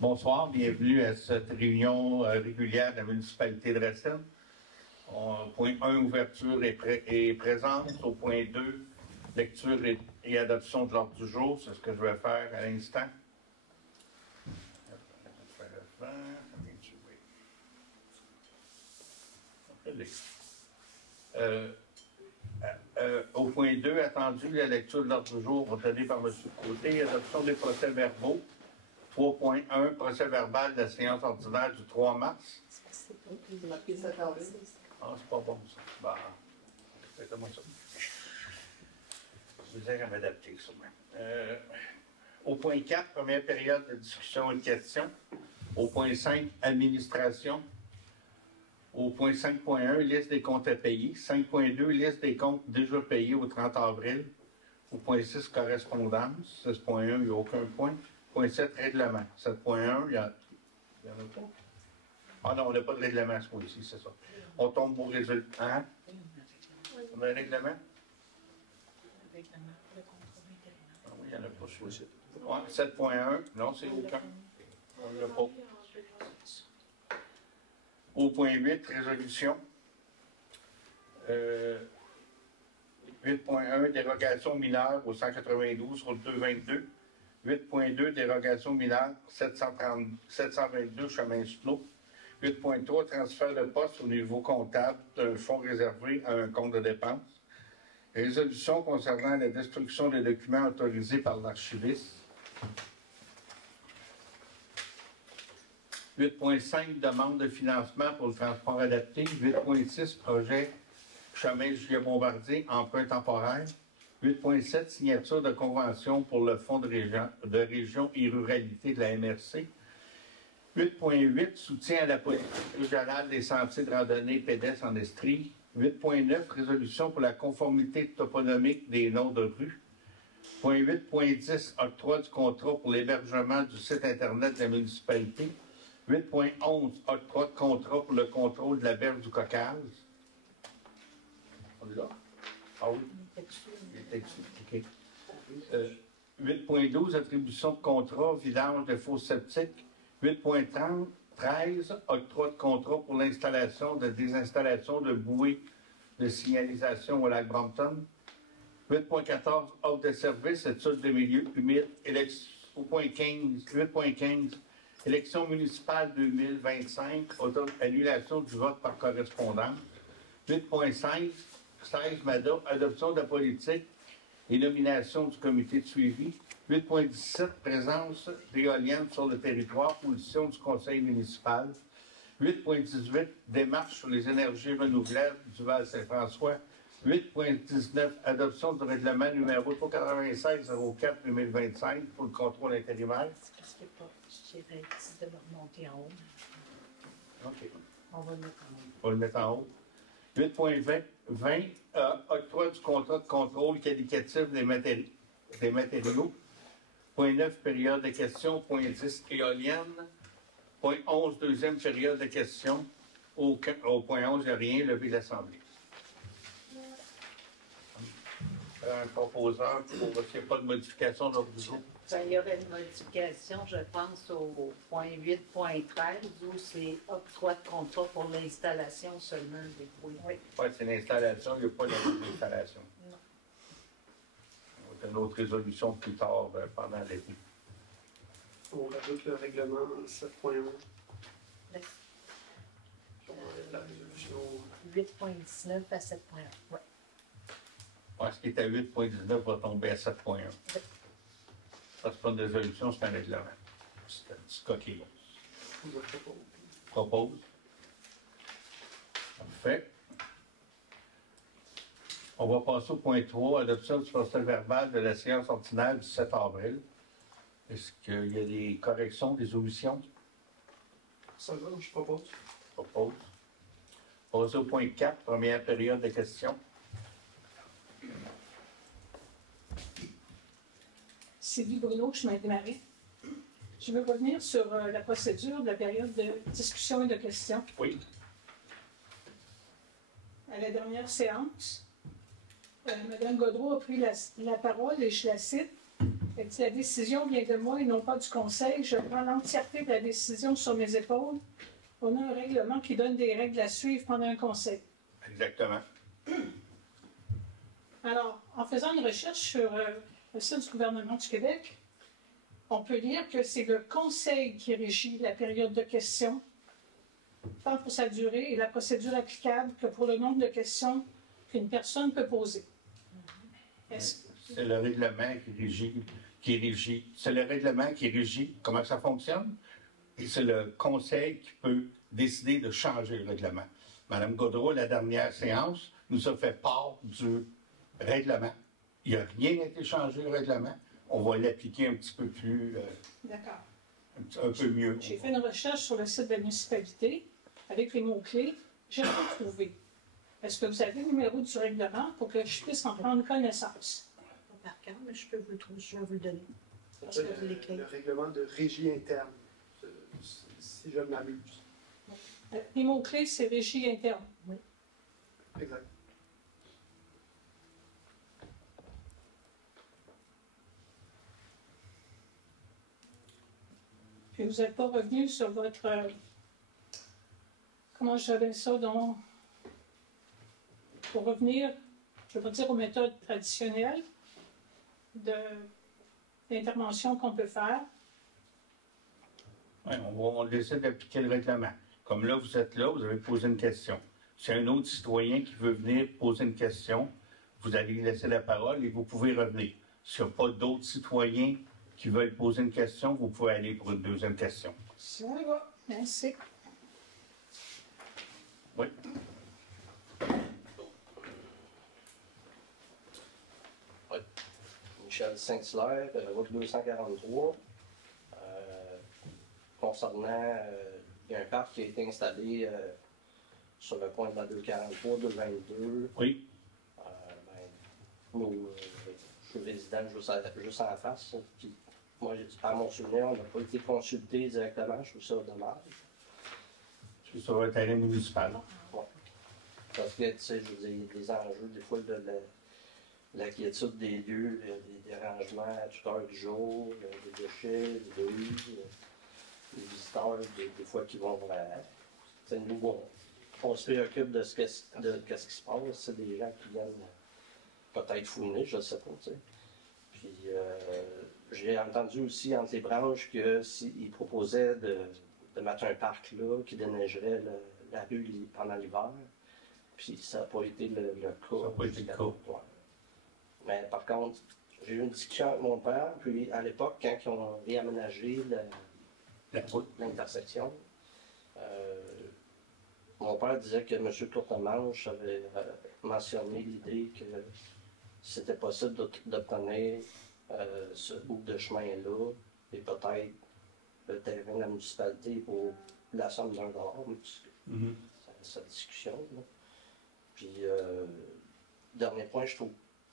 Bonsoir, bienvenue à cette réunion régulière de la municipalité de Restel. Point 1, ouverture et présence. Au point 2, lecture et adoption de l'ordre du jour. C'est ce que je vais faire à l'instant. Au point 2, attendu la lecture de l'ordre du jour donnée par M. Côté, adoption des procès-verbaux. 3.1, procès verbal de la séance ordinaire du 3 mars. C'est marqué 7 avril. Ah, c'est pas bon, ça. Bah, faites-moi ça. Je vous ai à m'adapter, sûrement. Au point 4, première période de discussion et de questions. Au point 5, administration. Au point 5.1, liste des comptes à payer. 5.2, liste des comptes déjà payés au 30 avril. Au point 6, correspondance. 6.1, il n'y a aucun point. Point 7, règlement. 7.1, il y en a pas. Ah non, on n'a pas de règlement ce mois-ci, c'est ça. On tombe au résultat. Hein? On a un règlement? Le contrôle intérieur. Ah oui, il n'y en a pas. Ouais, 7.1, non, c'est aucun. On n'a pas. Au point 8, résolution. 8.1, dérogation mineure au 192 sur le 222. 8.2, dérogation mineure 722, chemin Souleau. 8.3, transfert de poste au niveau comptable d'un fonds réservé à un compte de dépenses. Résolution concernant la destruction des documents autorisés par l'archiviste. 8.5, demande de financement pour le transport adapté. 8.6, projet chemin Julien-Bombardier, emprunt temporaire. 8.7, signature de convention pour le Fonds de région et ruralité de la MRC. 8.8, soutien à la politique régionale des sentiers de randonnée pédestres en Estrie. 8.9, résolution pour la conformité toponymique des noms de rues. Point 8.10, octroi du contrat pour l'hébergement du site Internet de la municipalité. 8.11, octroi de contrat pour le contrôle de la berge du Caucase. On est là? Ah oui. Il était dessus. OK. 8.12, attribution de contrat, vidange de fosses septiques. 8.13, octroi de contrat pour l'installation de désinstallation de bouées de signalisation au lac Brompton. 8.14, offre de service, études de milieux humides. Au point 15, 8.15, élection municipale 2025, annulation du vote par correspondance. 8.16, 16, adoption de la politique et nomination du comité de suivi. 8.17, présence d'éoliennes sur le territoire, position du conseil municipal. 8.18, démarche sur les énergies renouvelables du Val-Saint-François. 8.19, adoption du règlement numéro 396-04-2025 pour le contrôle intérimaire. C'est parce que j'ai dit de le remonter en haut. OK. On va le mettre en haut. On va le mettre en haut. 8.20, octroi du contrat de contrôle qualitatif des matériaux. Point 9, période de questions. Point 10, éolienne. Point 11, deuxième période de questions. Au point 11, il n'y a rien, levé l'Assemblée. Un proposeur pour qu'il n'y ait pas de modification de l'ordre du jour. Il y aurait une modification, je pense, au point 8.13, où c'est octroi de contrat pour l'installation seulement des bouées. Oui, c'est l'installation, il n'y a pas d'installation. Non. On va faire une autre résolution plus tard, pendant l'été. On rajoute le règlement 7.1. La résolution 8.19 à 7.1. Oui. Ce qui est à 8.19 va tomber à 7.1. Oui. Ça, c'est pas une résolution, c'est un règlement. C'est un petit coquillon. Je Propose. Parfait. On va passer au point 3, adoption du procès verbal de la séance ordinaire du 7 avril. Est-ce qu'il y a des corrections, des omissions? Ça va, je propose. Propose. Passer au point 4, première période de questions. Sylvie Bruno, chemin des Marais. Je veux revenir sur la procédure de la période de discussion et de questions. Oui. À la dernière séance, Mme Godreau a pris la parole et je la cite. Elle dit, la décision vient de moi et non pas du conseil. Je prends l'entièreté de la décision sur mes épaules. On a un règlement qui donne des règles à suivre pendant un conseil. Exactement. Alors, en faisant une recherche sur le site du gouvernement du Québec, on peut lire que c'est le conseil qui régit la période de questions, tant pour sa durée et la procédure applicable que pour le nombre de questions qu'une personne peut poser. C'est le règlement c'est le règlement qui régit comment ça fonctionne, et c'est le conseil qui peut décider de changer le règlement. Mme Gaudreau, la dernière séance, nous a fait part du règlement. Il n'y a rien été changé au règlement. On va l'appliquer un petit peu plus... D'accord. Un peu mieux. J'ai fait une recherche sur le site de la municipalité avec les mots-clés. J'ai rien trouvé. Est-ce que vous avez le numéro du règlement pour que je puisse en prendre connaissance? Pas par cœur, mais je peux vous le trouver, je vais vous le donner. Parce Le, que vous l'écrivez. le règlement de régie interne, si je ne m'abuse. Les mots-clés, c'est régie interne. Exact. Puis vous n'êtes pas revenu sur votre... comment j'appelle ça, donc... Pour revenir, je ne veux pas dire aux méthodes traditionnelles d'intervention qu'on peut faire. Oui, on décide d'appliquer le règlement. Comme là, vous êtes là, vous avez posé une question. Si un autre citoyen qui veut venir poser une question, vous allez lui laisser la parole et vous pouvez revenir. S'il n'y a pas d'autres citoyens qui veulent poser une question, vous pouvez aller pour une deuxième question. Ça va, merci. Oui. Michel Saint-Hilaire, route 243. Concernant, il y a un parc qui a été installé sur le point de la 243, 222. Oui. Nous, je suis résident juste en face. Puis, moi, à mon souvenir, on n'a pas été consulté directement. Je trouve ça dommage. C'est sur le terrain municipal. Ouais. Parce que, tu sais, je veux dire, il y a des enjeux, des fois, de la quiétude des lieux, des dérangements à toute heure du jour, des déchets, des bruits, des visiteurs, des fois qui vont... tu sais, nous, on se préoccupe de ce qui se passe. C'est des gens qui viennent peut-être fouiner, je ne sais pas, tu sais. Puis, j'ai entendu aussi entre les branches que s'ils proposaient de mettre un parc là, qui déneigerait la rue pendant l'hiver. Puis ça n'a pas été le cas. Ça n'a pas été le cas. Ouais. Mais par contre, j'ai eu une discussion avec mon père, puis à l'époque, quand ils ont réaménagé l'intersection, mon père disait que M. Courtemanche avait mentionné l'idée que c'était possible d'obtenir ce bout de chemin-là et peut-être le terrain de la municipalité pour la somme $1, cette discussion. Là. Puis, dernier point, je trouve,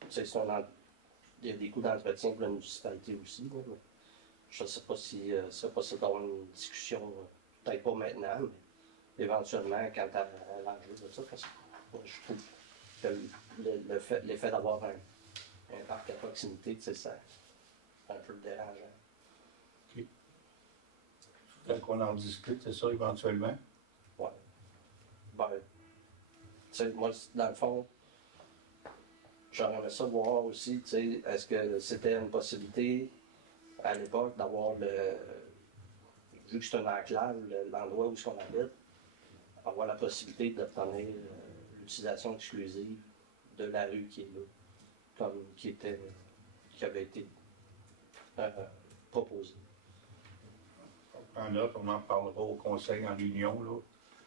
il y a des coûts d'entretien pour la municipalité aussi. Là, je ne sais pas si c'est possible d'avoir une discussion, peut-être pas maintenant, mais éventuellement quand à l'enjeu de ça, parce que je trouve que l'effet d'avoir un parc à proximité, c'est ça, un peu dérangeant. OK. Faut qu'on en discute, c'est ça, éventuellement? Oui. Ben, tu sais, moi, dans le fond, j'aimerais ça voir aussi, tu sais, est-ce que c'était une possibilité à l'époque d'avoir vu que c'est un enclave, l'endroit où on habite, avoir la possibilité d'obtenir l'utilisation exclusive de la rue qui est là, comme qui avait été proposée. En note, on en parlera au conseil en réunion, là.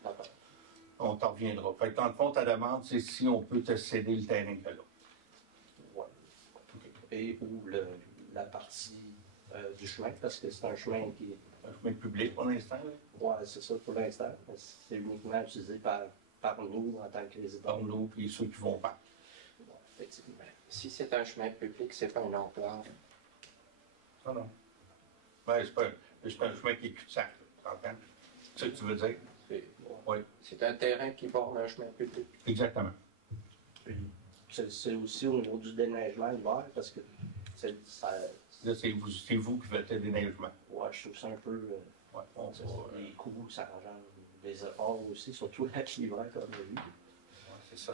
D'accord. On t'en reviendra. Fait que dans le fond, ta demande, c'est si on peut te céder le terrain de là. Oui. Et ou la partie du chemin, parce que c'est un chemin qui est... Un chemin public pour l'instant, là? Oui, c'est ça pour l'instant. C'est uniquement utilisé par nous en tant que résidents. Par nous, puis ceux qui vont pas. Ouais, effectivement. Si c'est un chemin public, c'est pas une enclave. Non, non. Ben, c'est pas un chemin qui est cul-de-sac, là. T'entends? C'est ça que tu veux dire? Oui. C'est un terrain qui borde un chemin public. Exactement. C'est aussi au niveau du déneigement l'hiver, parce que ça Là, c'est vous qui faites le déneigement. Ouais, je trouve ça un peu. Ouais, on C'est va, ça, les coûts, ça engendre des efforts aussi, surtout avec l'hiver comme on a vu. ouais, c'est ça.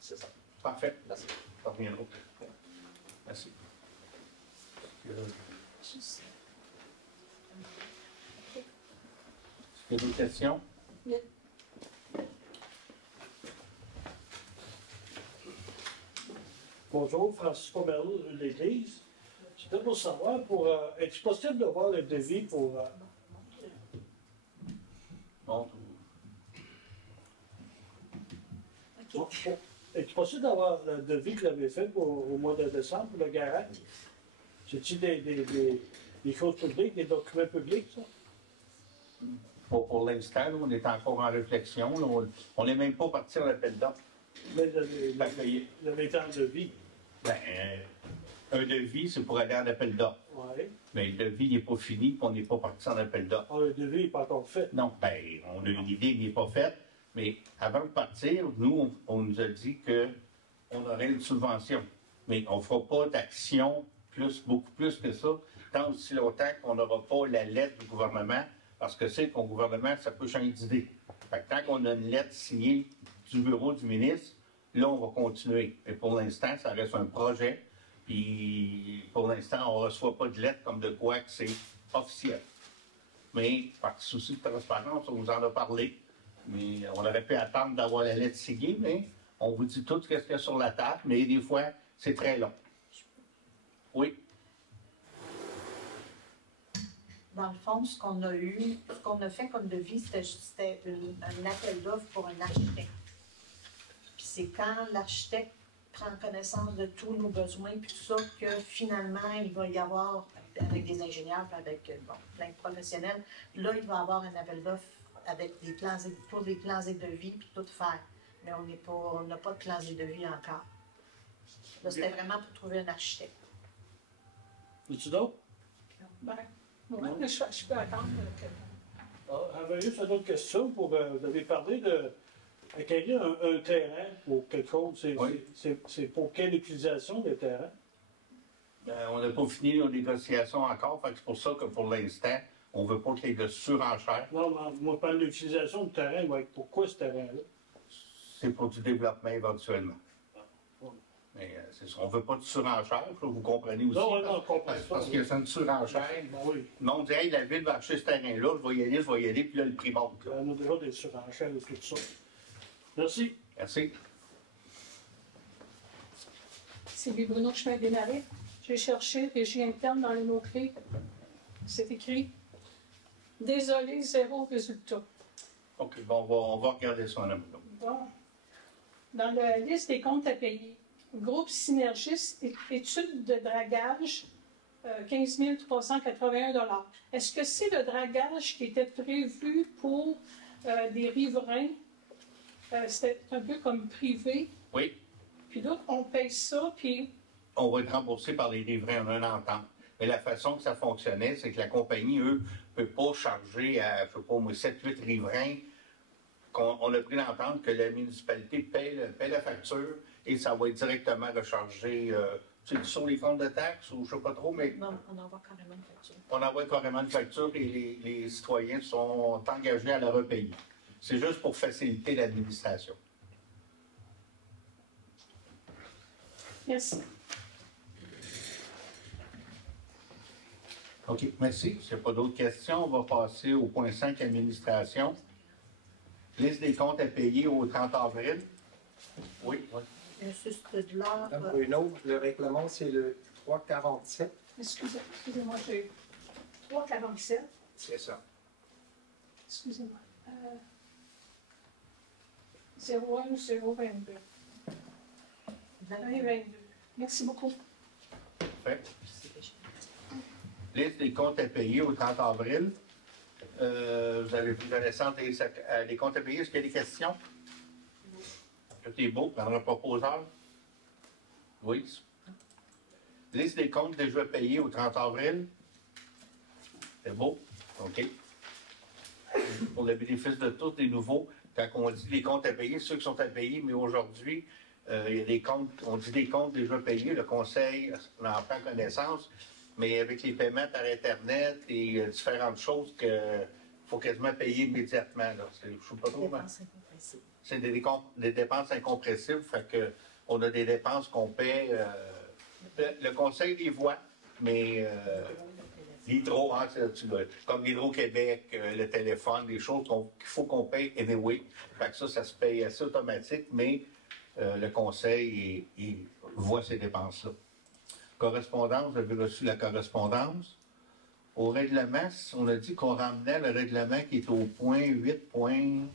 C'est ça. Parfait. Merci. Ça reviendra. Merci. Est-ce qu'il y a d'autres questions? Oui. Bonjour, Francis Pomerleau de l'Église. C'était pour savoir, est-ce possible de voir le devis pour... Bon, Est-ce possible d'avoir le devis que vous avez fait au mois de décembre pour le garage? C'est-tu des choses publiques, des documents publics, ça? pour l'instant, là, on est encore en réflexion. Là, on n'est même pas parti à l'appel d'offres. Mais Ben, le métal de vie. Ben, un devis, c'est pour aller en appel d'offres. Oui. Mais le devis n'est pas fini, puis on n'est pas parti en appel d'offres. Ah, le devis n'est pas encore fait. Non, ben, on a une idée, mais il n'est pas faite. Mais avant de partir, nous, on nous a dit qu'on aurait une subvention. Mais on ne fera pas d'action beaucoup plus que ça, tant aussi longtemps qu'on n'aura pas la lettre du gouvernement, parce que c'est qu'au gouvernement, ça peut changer d'idée. Fait que tant qu'on a une lettre signée du bureau du ministre, là, on va continuer. Mais pour l'instant, ça reste un projet. Puis, pour l'instant, on ne reçoit pas de lettre comme de quoi que c'est officiel. Mais, par souci de transparence, on vous en a parlé. Mais on aurait pu attendre d'avoir la lettre signée, mais on vous dit tout ce qu'il y a sur la table. Mais des fois, c'est très long. Oui. Dans le fond, ce qu'on a fait comme devis, c'était un appel d'offres pour un architecte. Puis c'est quand l'architecte prend connaissance de tous nos besoins, puis tout ça, que finalement, il va y avoir, avec des ingénieurs, puis avec plein de professionnels, là, il va y avoir un appel d'offres avec des plans, pour des plans et devis, puis tout faire. Mais on n'a pas de plans et devis encore. Là, c'était vraiment pour trouver un architecte. Veux-tu d'autres? Ben, ouais, mais je peux attendre. J'avais juste une autre question. Vous avez parlé d'acquérir un terrain pour quelque chose. Oui. C'est pour quelle utilisation des terrains? On n'a pas fini nos négociations encore, fait que c'est pour ça que pour l'instant, on ne veut pas qu'il y ait de surenchère. Non, moi, je parle de l'utilisation du terrain. Pourquoi ce terrain-là? C'est pour du développement éventuellement. Mais c'est ça. On ne veut pas de surenchère, vous comprenez aussi. Non, on comprend ça. Parce que c'est une surenchère. Oui. Le monde dit, hey, la ville va acheter ce terrain-là, je vais y aller, puis là, le prix monte. Là. On a déjà des surenchères et tout ça. Merci. Merci. C'est Bruno Chemin Desmarais. J'ai cherché régie interne dans les mots-clés. C'est écrit « Désolé, zéro résultat ». OK, bon, on va regarder ça en amont. Bon. Dans la liste des comptes à payer, groupe Synergiste, étude de dragage, 15 381 $. Est-ce que c'est le dragage qui était prévu pour des riverains? C'était un peu comme privé. Oui. Puis là, on paye ça, puis... On va être remboursé par les riverains, on a une entente. Mais la façon que ça fonctionnait, c'est que la compagnie, eux, ne peut pas charger à, je ne sais pas, 7-8 riverains. On a pris l'entente que la municipalité paie la facture et ça va être directement rechargé sur les comptes de taxes ou je ne sais pas trop, mais Non, on envoie carrément une facture. on envoie carrément une facture et les citoyens sont engagés à la repayer. C'est juste pour faciliter l'administration. Merci. OK, merci. S'il n'y a pas d'autres questions, on va passer au point 5, administration. Liste des comptes à payer au 30 avril. Oui. Monsieur Studlar, Madame Bruno, le règlement, c'est le 347. Excusez-moi, j'ai 3,47. C'est ça. Excusez-moi. 01 022. 22. Merci beaucoup. Parfait. Liste des comptes à payer au 30 avril. Vous avez pris connaissance des comptes à payer. Est-ce qu'il y a des questions? Tout est beau. Prendre un proposeur? Oui. Liste des comptes déjà payés au 30 avril. C'est beau. OK. Pour le bénéfice de tous, des nouveaux, quand on dit les comptes à payer, ceux qui sont à payer, mais aujourd'hui, Il y a des comptes, on dit des comptes déjà payés, le conseil en prend connaissance, mais avec les paiements par Internet et différentes choses qu'il faut quasiment payer immédiatement. Là. Je ne sais pas trop. C'est des dépenses incompressibles, fait que on a des dépenses qu'on paie. Le conseil les voit, mais l'hydro, hein, comme l'Hydro-Québec, le téléphone, des choses qu'il faut qu'on paye anyway. Fait que ça se paye assez automatique, mais le conseil, il voit ces dépenses-là. Correspondance, vous avez reçu la correspondance. Au règlement, on a dit qu'on ramenait le règlement qui est au point 8.19.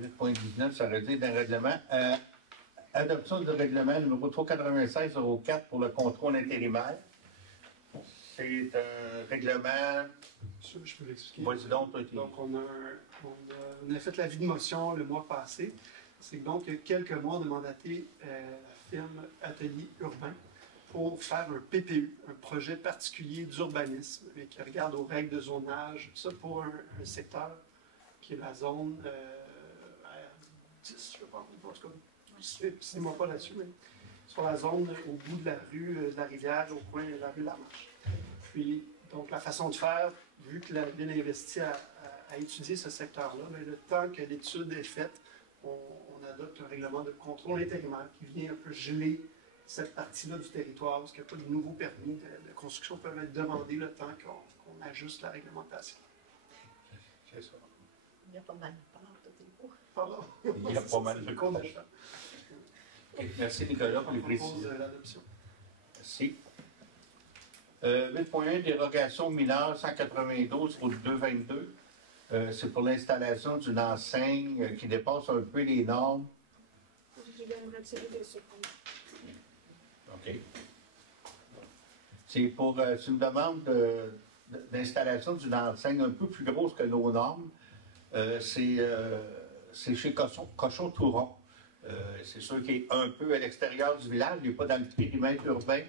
8.19, ça veut dire d'un règlement. Adoption du règlement numéro 396-04 pour le contrôle intérimaire. C'est un règlement. Je peux l'expliquer. Vas-y donc, Donc, on a fait l'avis de motion le mois passé. C'est que donc, il y a quelques mois, on a mandaté la firme Atelier Urbain pour faire un PPU, un projet particulier d'urbanisme, qui regarde aux règles de zonage, ça pour un secteur qui est la zone 10, je pense, en tout cas, c'est moi pas là-dessus, mais sur la zone au bout de la rue de la rivière, au coin de la rue Lamarche. Puis, donc, la façon de faire, vu que la ville investit à étudier ce secteur-là, mais le temps que l'étude est faite, on adopte un règlement de contrôle intérimaire qui vient un peu geler cette partie-là du territoire, parce qu'il n'y a pas de nouveaux permis de construction qui peuvent être demandés le temps qu'on ajuste la réglementation. C'est ça. Il y a pas mal de parts de dépôt. Pardon? Il y a pas mal de comptes. Merci Nicolas pour les précisions. Merci. 8.1, dérogation mineure 192 route 222. C'est pour l'installation d'une enseigne qui dépasse un peu les normes. OK. C'est une demande d'installation d'une enseigne un peu plus grosse que nos normes. C'est chez Cochon-Touron. C'est sûr qu'il est un peu à l'extérieur du village, il n'est pas dans le périmètre urbain.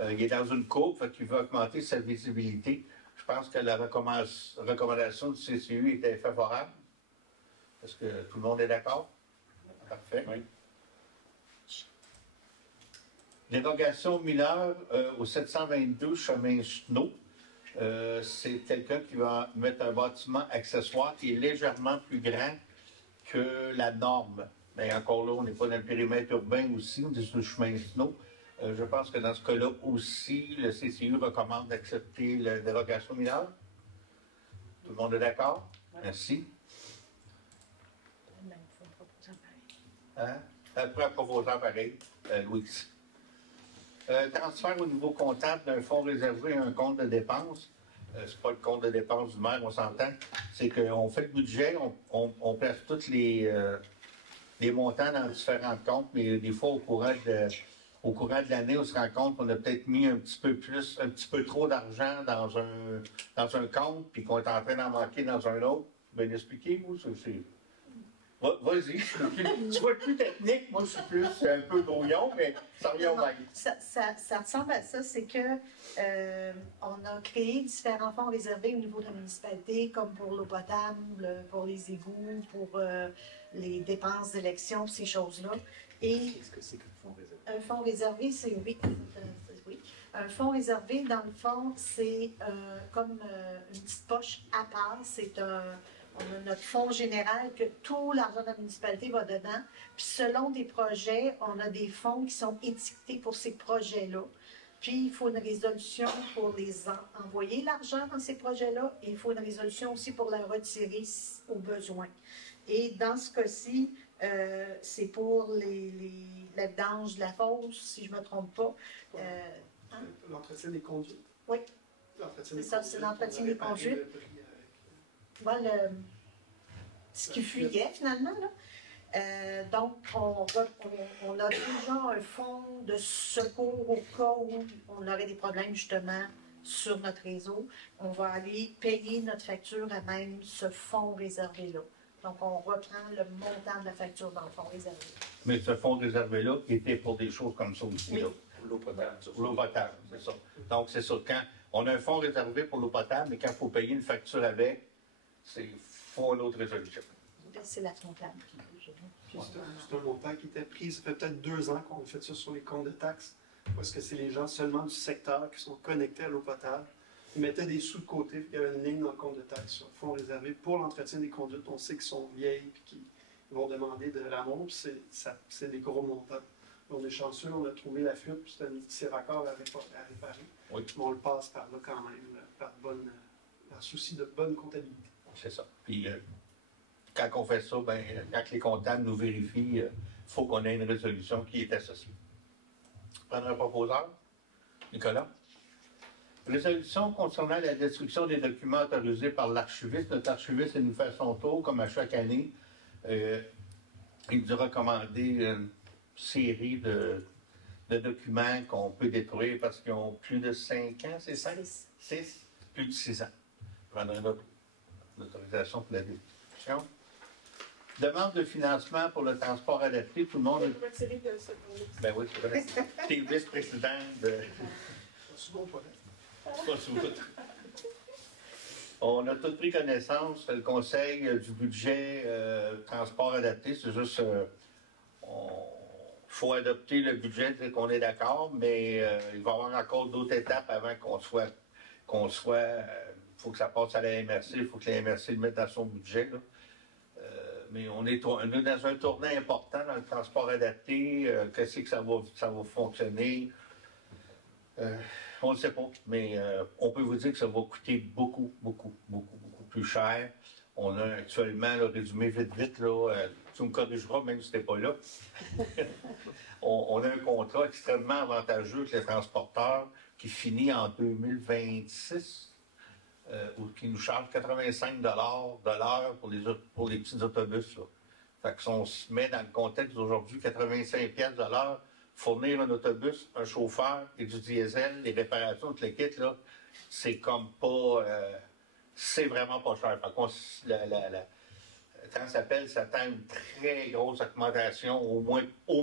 Il est dans une courbe, fait qu'il veut augmenter sa visibilité. Je pense que la recommandation du CCU était favorable. Est-ce que tout le monde est d'accord? Parfait. Oui. Dérogation mineure au 722 chemin Snow. C'est quelqu'un qui va mettre un bâtiment accessoire qui est légèrement plus grand que la norme. Mais encore là, on n'est pas dans le périmètre urbain aussi, on est sur le chemin Snow. Je pense que dans ce cas-là aussi, le CCU recommande d'accepter la dérogation mineure. Tout le monde est d'accord? Merci. Hein? Après un proposant pareil, Louis. Transfert au niveau comptable d'un fonds réservé à un compte de dépenses. C'est pas le compte de dépenses du maire, on s'entend. C'est qu'on fait le budget, on place tous les montants dans différents comptes, mais des fois, au courant de l'année, on se rend compte qu'on a peut-être mis un petit peu trop d'argent dans un compte, puis qu'on est en train d'en manquer dans un autre. Bien expliqué, vous, c'est... Vas-y, tu vas être plus technique, moi je suis plus un peu brouillon, mais ça revient au même. Ça ressemble à ça, c'est que on a créé différents fonds réservés au niveau de la municipalité, comme pour l'eau potable, pour les égouts, pour les dépenses d'élection, ces choses-là. Et qu'est-ce que c'est qu'un fonds réservé? Un fonds réservé, c'est oui. Un fonds réservé, dans le fond, c'est comme une petite poche à part. On a notre fonds général que tout l'argent de la municipalité va dedans. Puis selon des projets, on a des fonds qui sont étiquetés pour ces projets-là. Puis il faut une résolution pour envoyer l'argent dans ces projets-là. Et il faut une résolution aussi pour la retirer au besoin. Et dans ce cas-ci, c'est pour la vidange de la fosse, si je ne me trompe pas. L'entretien des conduites. Oui. C'est ça, c'est l'entretien des conduites. Voilà ce qui fuyait finalement. Là. Donc, on a déjà un fonds de secours au cas où on aurait des problèmes justement sur notre réseau. On va aller payer notre facture à même ce fonds réservé-là. Donc, on reprend le montant de la facture dans le fonds réservé. Mais ce fonds réservé-là était pour des choses comme ça aussi. Oui. Là. L'eau potable. L'eau potable, c'est ça. Donc, c'est ça. Quand on a un fonds réservé pour l'eau potable, mais quand il faut payer une facture avec, il faut une autre résolution. c'est la comptable. Puis c'est un montant qui était pris, ça fait peut-être 2 ans qu'on a fait ça sur les comptes de taxes, parce que c'est les gens seulement du secteur qui sont connectés à l'eau potable. Ils mettaient des sous de côté, puis il y avait une ligne dans le compte de taxes sur fonds réservés pour l'entretien des conduites. On sait qu'ils sont vieilles et qu'ils vont demander de l'amour, puis c'est des gros montants. On est chanceux, on a trouvé la fuite, puis c'est un petit raccord à réparer. Oui. Mais on le passe par là quand même, par souci de bonne comptabilité. C'est ça. Puis, quand on fait ça, ben, quand les comptables nous vérifient, il faut qu'on ait une résolution qui est associée. Prendre un proposeur. Nicolas. Résolution concernant la destruction des documents autorisés par l'archiviste. Notre archiviste, il nous fait son tour, comme à chaque année. Il nous a recommandé une série de documents qu'on peut détruire parce qu'ils ont plus de 5 ans, c'est ça? 6? Plus de 6 ans. Prendre une autorisation pour la destruction. Demande de financement pour le transport adapté. Tout le monde. Ben oui, c'est vrai. T'es vice-président de. Pas sous doute. On a tous pris connaissance, le conseil du budget transport adapté. C'est juste. Il faut adopter le budget, dire qu'on est d'accord, mais il va y avoir encore d'autres étapes avant qu'on soit. Il faut que ça passe à la MRC, il faut que la MRC le mette dans son budget. Là. Mais on est dans un tournant important dans le transport adapté. Qu'est-ce que ça va fonctionner? On ne sait pas, mais on peut vous dire que ça va coûter beaucoup plus cher. On a actuellement, là, résumé vite, là, tu me corrigeras même si tu n'es pas là. on a un contrat extrêmement avantageux avec les transporteurs qui finit en 2026. Qui nous charge 85 $ de l'heure pour les petits autobus. Là. Fait que si on se met dans le contexte d'aujourd'hui, 85 $ de l'heure, fournir un autobus, un chauffeur et du diesel, les réparations, tout le kit, là, c'est comme pas... c'est vraiment pas cher. Par contre, Transappel s'attend à une très grosse augmentation, au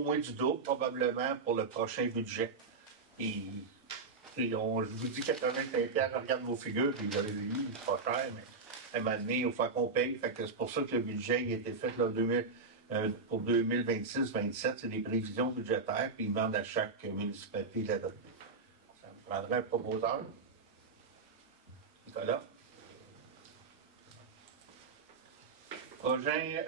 moins du double, probablement, pour le prochain budget. Et je vous dis 85 $, regarde vos figures, puis vous avez vu, c'est pas cher, mais à un moment donné, il faut qu'on paye. Fait que c'est pour ça que le budget il a été fait là, pour 2026-2027. C'est des prévisions budgétaires, puis ils demandent à chaque municipalité d'adopter. Ça me prendrait un proposeur. Nicolas. Projet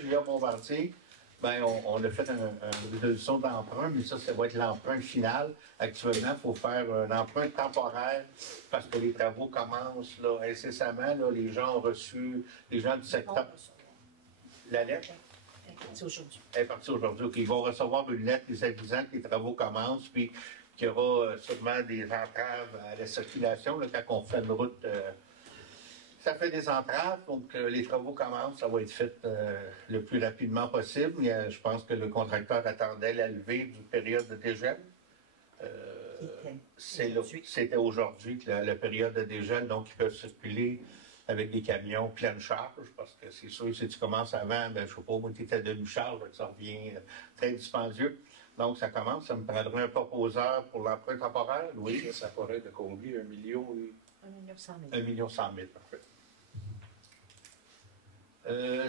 Julia Bombardier. Bien, on a fait une résolution d'emprunt, mais ça va être l'emprunt final. Actuellement, il faut faire un emprunt temporaire parce que les travaux commencent là, incessamment. Là, les gens ont reçu, les gens du secteur. La lettre? Elle est partie aujourd'hui. Elle est partie aujourd'hui. Okay. Ils vont recevoir une lettre les avisant que les travaux commencent, puis qu'il y aura sûrement des entraves à la circulation là, quand on fait une route. Ça fait des entraves, donc les travaux commencent, ça va être fait le plus rapidement possible. Je pense que le contracteur attendait la levée d'une période de dégel. C'était aujourd'hui que la période de dégel, donc ils peuvent circuler avec des camions pleine charge, parce que c'est sûr, si tu commences avant, ben, je ne sais pas, moi, tu étais à demi-charge, ça revient très dispendieux. Donc, ça commence, ça me prendrait un proposeur pour l'emprunt temporaire, oui. Ça pourrait être de combien? 1 million? 1 million 100 000, parfait.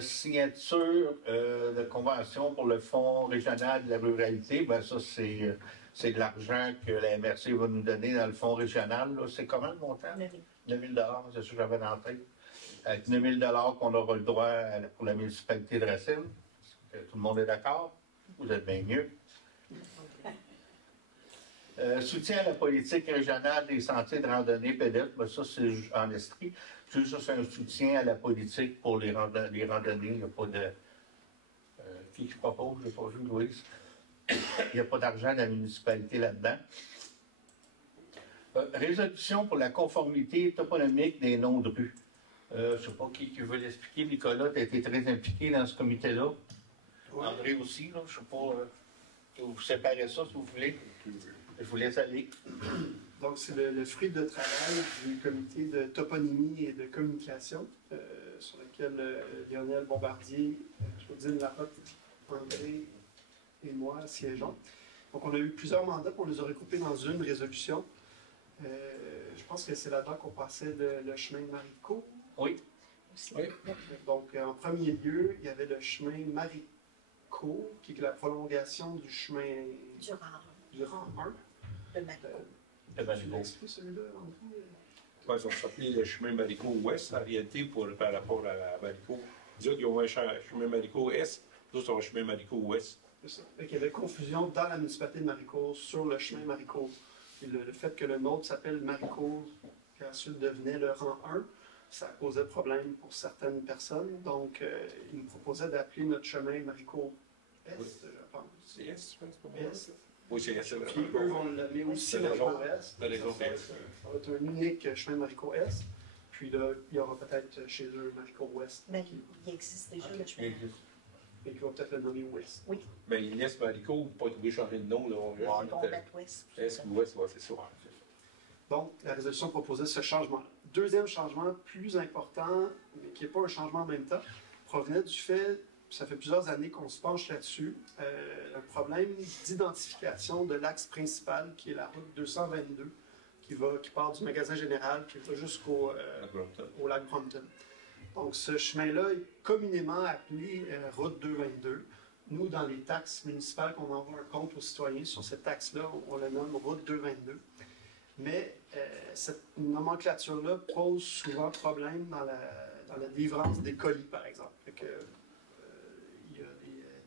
Signature de convention pour le Fonds régional de la ruralité, ben ça, c'est de l'argent que la MRC va nous donner dans le Fonds régional. C'est comment le montant? 9 000 $, c'est sûr que j'avais dans la tête. Avec 9 000 $ qu'on aura le droit pour la municipalité de Racine. Tout le monde est d'accord? Vous êtes bien mieux. Soutien à la politique régionale des sentiers de randonnée pédestre, ben ça c'est en Estrie. C'est juste un soutien à la politique pour les randonnées. Il n'y a pas de... qui propose? Je n'ai pas vu, Louise. Il n'y a pas d'argent de la municipalité là-dedans. Résolution pour la conformité toponymique des noms de rues. Je ne sais pas qui veut l'expliquer. Nicolas, tu as été très impliqué dans ce comité-là. Oui. André aussi, là, je ne sais pas. Vous séparez ça si vous voulez. Je vous laisse aller. Donc, c'est le fruit de travail du comité de toponymie et de communication, sur lequel Lionel Bombardier, Claudine Larocque, André et moi siégeons. Donc, on a eu plusieurs mandats, puis on les a recoupés dans une résolution. Je pense que c'est là-dedans qu'on passait le chemin de Maricourt. Oui. aussi. Oui. Donc, en premier lieu, il y avait le chemin Maricourt, qui est la prolongation du chemin Du rang du rang 1. de Macon. Tu l'expliques celui-là, André? Ils ont sorti le chemin Maricourt-Ouest, en réalité, par rapport à Maricourt. Les autres, ils ont un chemin Maricourt-Est, les autres ont un chemin Maricourt-Ouest. C'est ça. Il y avait confusion dans la municipalité de Maricourt sur le chemin Maricourt. Et le fait que le nôtre s'appelle Maricourt, qui ensuite devenait le rang 1, ça posait problème pour certaines personnes. Donc, ils nous proposaient d'appeler notre chemin Maricourt-Est, Oui. je pense. C'est Est, je pense, pas Est. Oui, c'est Est. Puis eux vont l'amener aussi T'as raison. Maricourt-Est. T'as raison, Ça va être un unique chemin Maricourt-Est. Puis là, il y aura peut-être chez eux Maricourt-Ouest. Mais il existe déjà le chemin. Et qui va peut-être le nommer Ouest. Oui, Mais Inès Maricourt, pas obligé de changer de nom. Là, ils vont mettre ouest. Est ou Ouest, ouais, c'est ça. Donc, la résolution proposait ce changement-là. Deuxième changement plus important, mais qui n'est pas un changement en même temps, provenait du fait, ça fait plusieurs années qu'on se penche là-dessus, un problème d'identification de l'axe principal, qui est la route 222, qui part du magasin général, qui va jusqu'au au lac Brompton. Donc, ce chemin-là est communément appelé route 222. Nous, dans les taxes municipales qu'on envoie un compte aux citoyens sur cette taxe-là, on le nomme route 222. Mais cette nomenclature-là pose souvent problème dans la délivrance des colis, par exemple. Fait que, il y a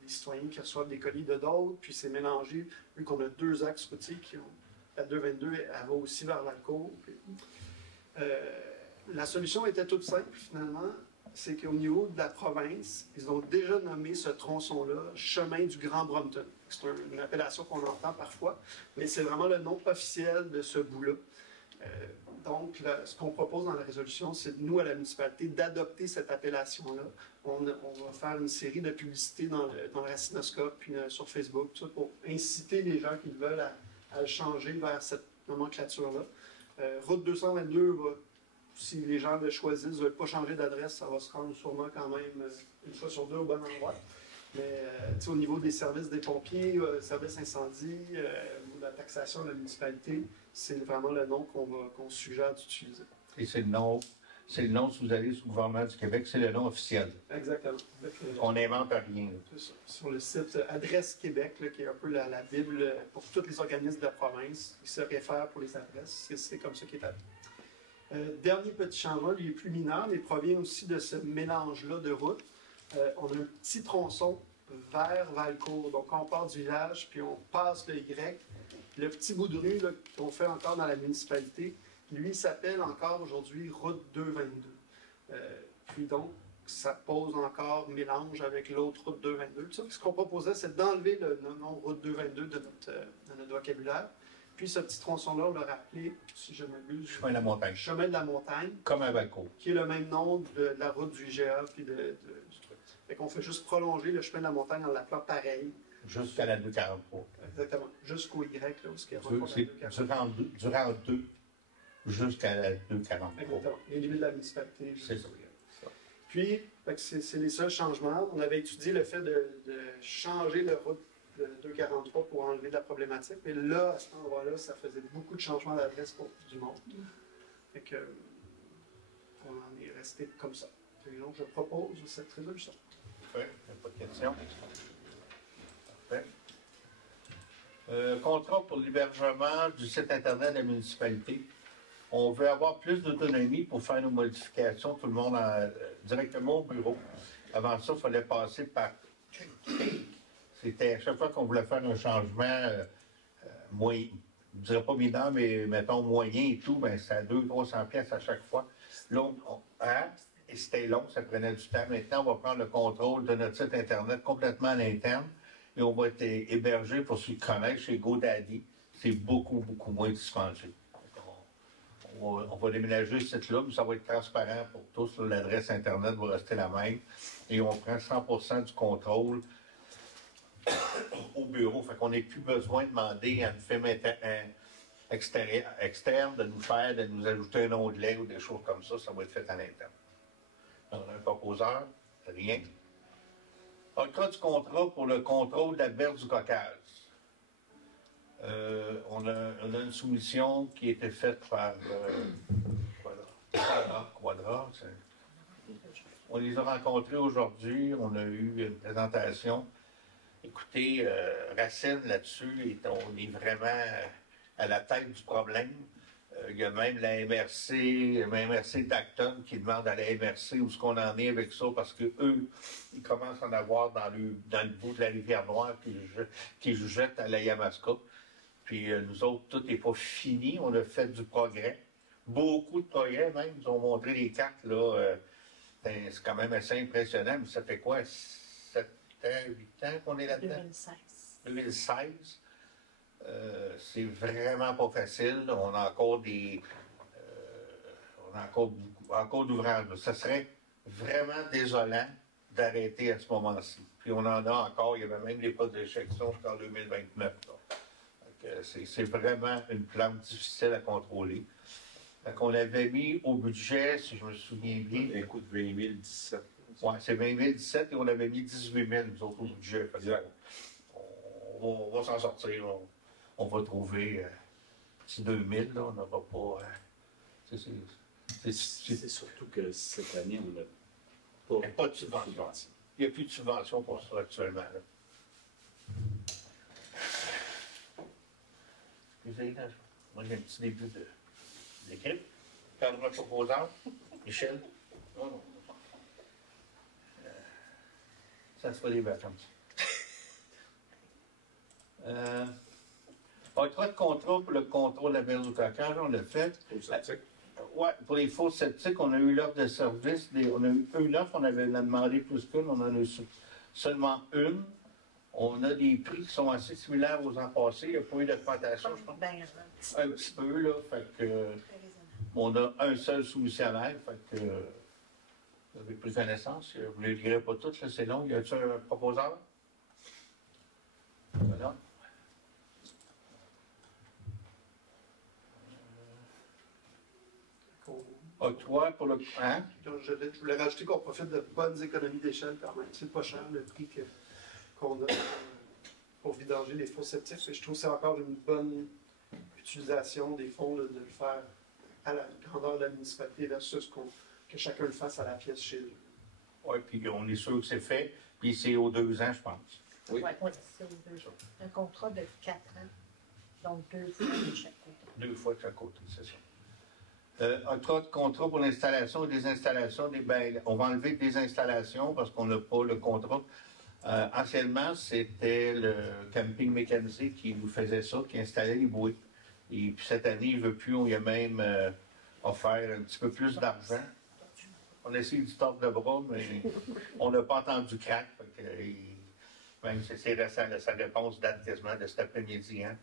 des citoyens qui reçoivent des colis de d'autres, puis c'est mélangé, vu qu'on a deux axes routiers qui ont. La 222, elle va aussi vers l'Alcool. La solution était toute simple, finalement. C'est qu'au niveau de la province, ils ont déjà nommé ce tronçon-là chemin du Grand Brompton. C'est une appellation qu'on entend parfois, mais c'est vraiment le nom officiel de ce bout-là. Donc, ce qu'on propose dans la résolution, c'est nous, à la municipalité, d'adopter cette appellation-là. On va faire une série de publicités dans le Racinoscope, puis sur Facebook, tout ça, pour inciter les gens qui le veulent à le changer vers cette nomenclature-là. Route 222 va. Si les gens le choisissent, ne veulent pas changer d'adresse, ça va se rendre sûrement quand même une fois sur deux au bon endroit. Mais au niveau des services des pompiers, services incendie, ou la taxation de la municipalité, c'est vraiment le nom qu'on suggère d'utiliser. Et c'est le nom, si vous allez sur le gouvernement du Québec, c'est le nom officiel. Exactement. On n'invente rien. C'est ça. Sur le site Adresse Québec, là, qui est un peu la Bible pour tous les organismes de la province, ils se réfèrent pour les adresses. C'est comme ça qu'il est appelé. Dernier petit changement, il est plus mineur, mais provient aussi de ce mélange-là de routes. On a un petit tronçon vers Valcourt. Donc, on part du village, puis on passe le Y. Le petit bout de rue qu'on fait encore dans la municipalité, lui s'appelle encore aujourd'hui route 222. Puis donc, ça pose encore mélange avec l'autre route 222. Ce qu'on proposait, c'est d'enlever le nom route 222 de notre vocabulaire. Puis ce petit tronçon-là, on l'a rappelé, si je m'abuse, Chemin de la montagne. Chemin de la montagne, Comme un balcon. qui est le même nom de la route du IGA puis du truc. Fait qu'on fait juste prolonger le chemin de la montagne en l'appelant pareil. Jusqu'à la 243. Exactement. Jusqu'au Y, là, où il y a C'est durant 2 jusqu'à la 243. Exactement. Les limites de la municipalité. C'est ça. Puis, c'est les seuls changements. On avait étudié le fait de changer la route de 243 pour enlever de la problématique. Mais là, à cet endroit-là, ça faisait beaucoup de changements d'adresse pour du monde. Fait que, on en est resté comme ça. Et donc, je propose cette résolution. Parfait. Il n'y a pas de questions. Parfait. Contrat pour l'hébergement du site Internet de la municipalité. On veut avoir plus d'autonomie pour faire nos modifications, tout le monde directement au bureau. Avant ça, il fallait passer par... C'était à chaque fois qu'on voulait faire un changement moyen, je ne dirais pas mineur, mais mettons moyen et tout, ben, c'était à 200-300 pièces à chaque fois. Là, et c'était long, ça prenait du temps. Maintenant, on va prendre le contrôle de notre site Internet complètement à l'interne et on va être hébergé, pour ceux qui connaissent, chez GoDaddy. C'est beaucoup, beaucoup moins dispendieux. On va déménager ce site-là, mais ça va être transparent pour tous. L'adresse Internet va rester la même. Et on prend 100% du contrôle au bureau. Fait qu'on n'a plus besoin de demander à une firme externe de nous ajouter un onglet ou des choses comme ça. Ça va être fait à l'interne. On a un proposeur, rien. Dans le cas du contrat pour le contrôle de la berge du Caucase, on a une soumission qui a été faite par Quadra. On les a rencontrés aujourd'hui, on a eu une présentation. Écoutez, Racine là-dessus, on est vraiment à la tête du problème. Il y a même la MRC d'Acton qui demande à la MRC où est-ce qu'on en est avec ça, parce qu'eux, ils commencent à en avoir dans le bout de la Rivière-Noire qui jettent à la Yamaska. Puis nous autres, tout n'est pas fini, on a fait du progrès. Beaucoup de progrès même, ils ont montré les cartes, là. C'est quand même assez impressionnant, mais ça fait quoi, 7 ans, 8 ans qu'on est là-dedans? 2016. C'est vraiment pas facile. On a encore encore d'ouvrages. Ça serait vraiment désolant d'arrêter à ce moment-ci. Puis on en a encore, il y avait même des postes d'éjection jusqu'en 2029. C'est vraiment une plante difficile à contrôler. On l'avait mis au budget, si je me souviens bien. Un coût de 20 017. Oui, c'est 20 017 et on avait mis 18 000 nous autres au budget. On va s'en sortir. On va trouver petit 2 000, là, on n'aura pas. C'est surtout que cette année, on n'a Il n'y a pas de subvention. Il n'y a plus de subvention pour ça actuellement. Là. Excusez, là, moi j'ai un petit début d'équipe. Cadre proposant, Michel. Non. Ça se fait des vacances. Octroi de contrat pour le contrôle de la mer du cocage, on l'a fait. Oui, pour les fosses septiques, on a eu l'offre de service. On a eu une offre, on avait demandé plus qu'une, on en a eu seulement une. On a des prix qui sont assez similaires aux ans passés. Il n'y a pas eu d'augmentation, je pense. Un petit peu, là. Fait que, on a un seul soumissionnaire. Fait que, vous avez pris connaissance. Vous ne les lirez pas toutes, là, c'est long. Y a-t-il un proposeur? Voilà. Octroi pour le. Hein? Je voulais rajouter qu'on profite de bonnes économies d'échelle quand même. C'est pas cher le prix qu'on a pour vidanger les fosses septiques. Je trouve que c'est encore une bonne utilisation des fonds de le faire à la grandeur de la municipalité versus que chacun le fasse à la pièce chez eux. Oui, puis on est sûr que c'est fait. Puis c'est aux 2 ans, je pense. Oui, c'est aux 2 ans. Un contrat de 4 ans. Donc 2 fois de chaque côté. 2 fois de chaque côté, c'est ça. Octroi de contrat pour l'installation et désinstallation. On va enlever des installations parce qu'on n'a pas le contrat. Anciennement, c'était le camping mécanisé qui nous faisait ça, qui installait les bouées. Et puis cette année, il ne veut plus. On lui a même offert un petit peu plus d'argent. On a essayé du tordre de bras, mais on n'a pas entendu crack. Même c'est récent, sa réponse date quasiment de cet après-midi. Hein?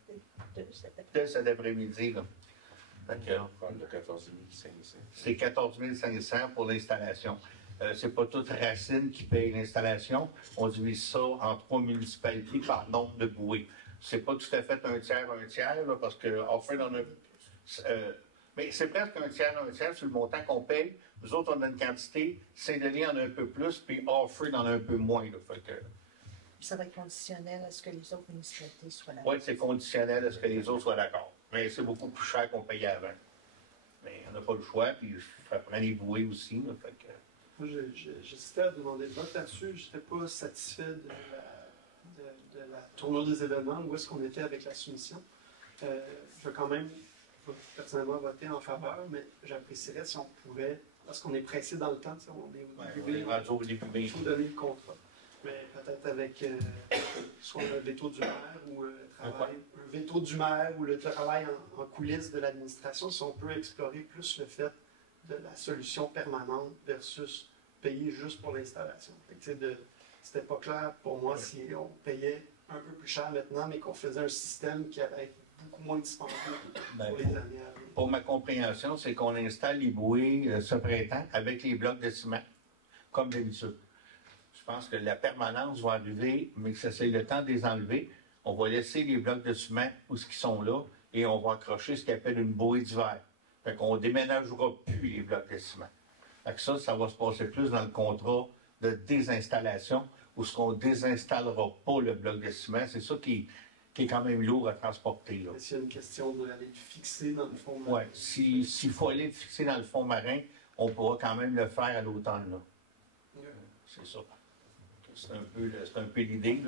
De cet après-midi. Là. De 14 500. C'est 14 500 pour l'installation. C'est pas toute Racine qui paye l'installation. On divise ça en 3 municipalités par nombre de bouées. C'est pas tout à fait un tiers, là, parce qu'Offord en a. Mais c'est presque un tiers sur le montant qu'on paye. Nous autres, on a une quantité. Saint-Denis en a un peu plus, puis Offord en a un peu moins. Là, ça va être conditionnel à ce que les autres municipalités soient d'accord. Oui, c'est conditionnel à ce que les autres soient d'accord. Mais c'est beaucoup plus cher qu'on payait avant. Mais on n'a pas le choix, puis ça prend les bouées aussi. Là, Moi, j'hésitais à demander le vote là-dessus. Je n'étais pas satisfait de la tournure des événements, où est-ce qu'on était avec la soumission. Je vais quand même personnellement voter en faveur, mais j'apprécierais si on pouvait, parce qu'on est pressé dans le temps, on est au début, il faut donner le contrat. Mais peut-être avec soit le veto du maire ou le travail, un veto du maire ou le travail en coulisses de l'administration, si on peut explorer plus le fait de la solution permanente versus payer juste pour l'installation. C'était pas clair pour moi si on payait un peu plus cher maintenant, mais qu'on faisait un système qui allait être beaucoup moins dispendieux pour les années à venir. Pour ma compréhension, c'est qu'on installe les bouées ce printemps avec les blocs de ciment, comme d'habitude. Je pense que la permanence va arriver, mais que ça c'est le temps de les enlever. On va laisser les blocs de ciment où ils sont là et on va accrocher ce qu'on appelle une bouée d'hiver. Fait qu'on ne déménagera plus les blocs de ciment. Fait que ça va se passer plus dans le contrat de désinstallation où ce qu'on ne désinstallera pas le bloc de ciment. C'est ça qui est quand même lourd à transporter. S'il y a une question d'aller le fixer dans le fond marin. Oui, s'il faut aller le fixer dans le fond marin, on pourra quand même le faire à l'automne. Là. C'est ça. C'est un peu l'idée.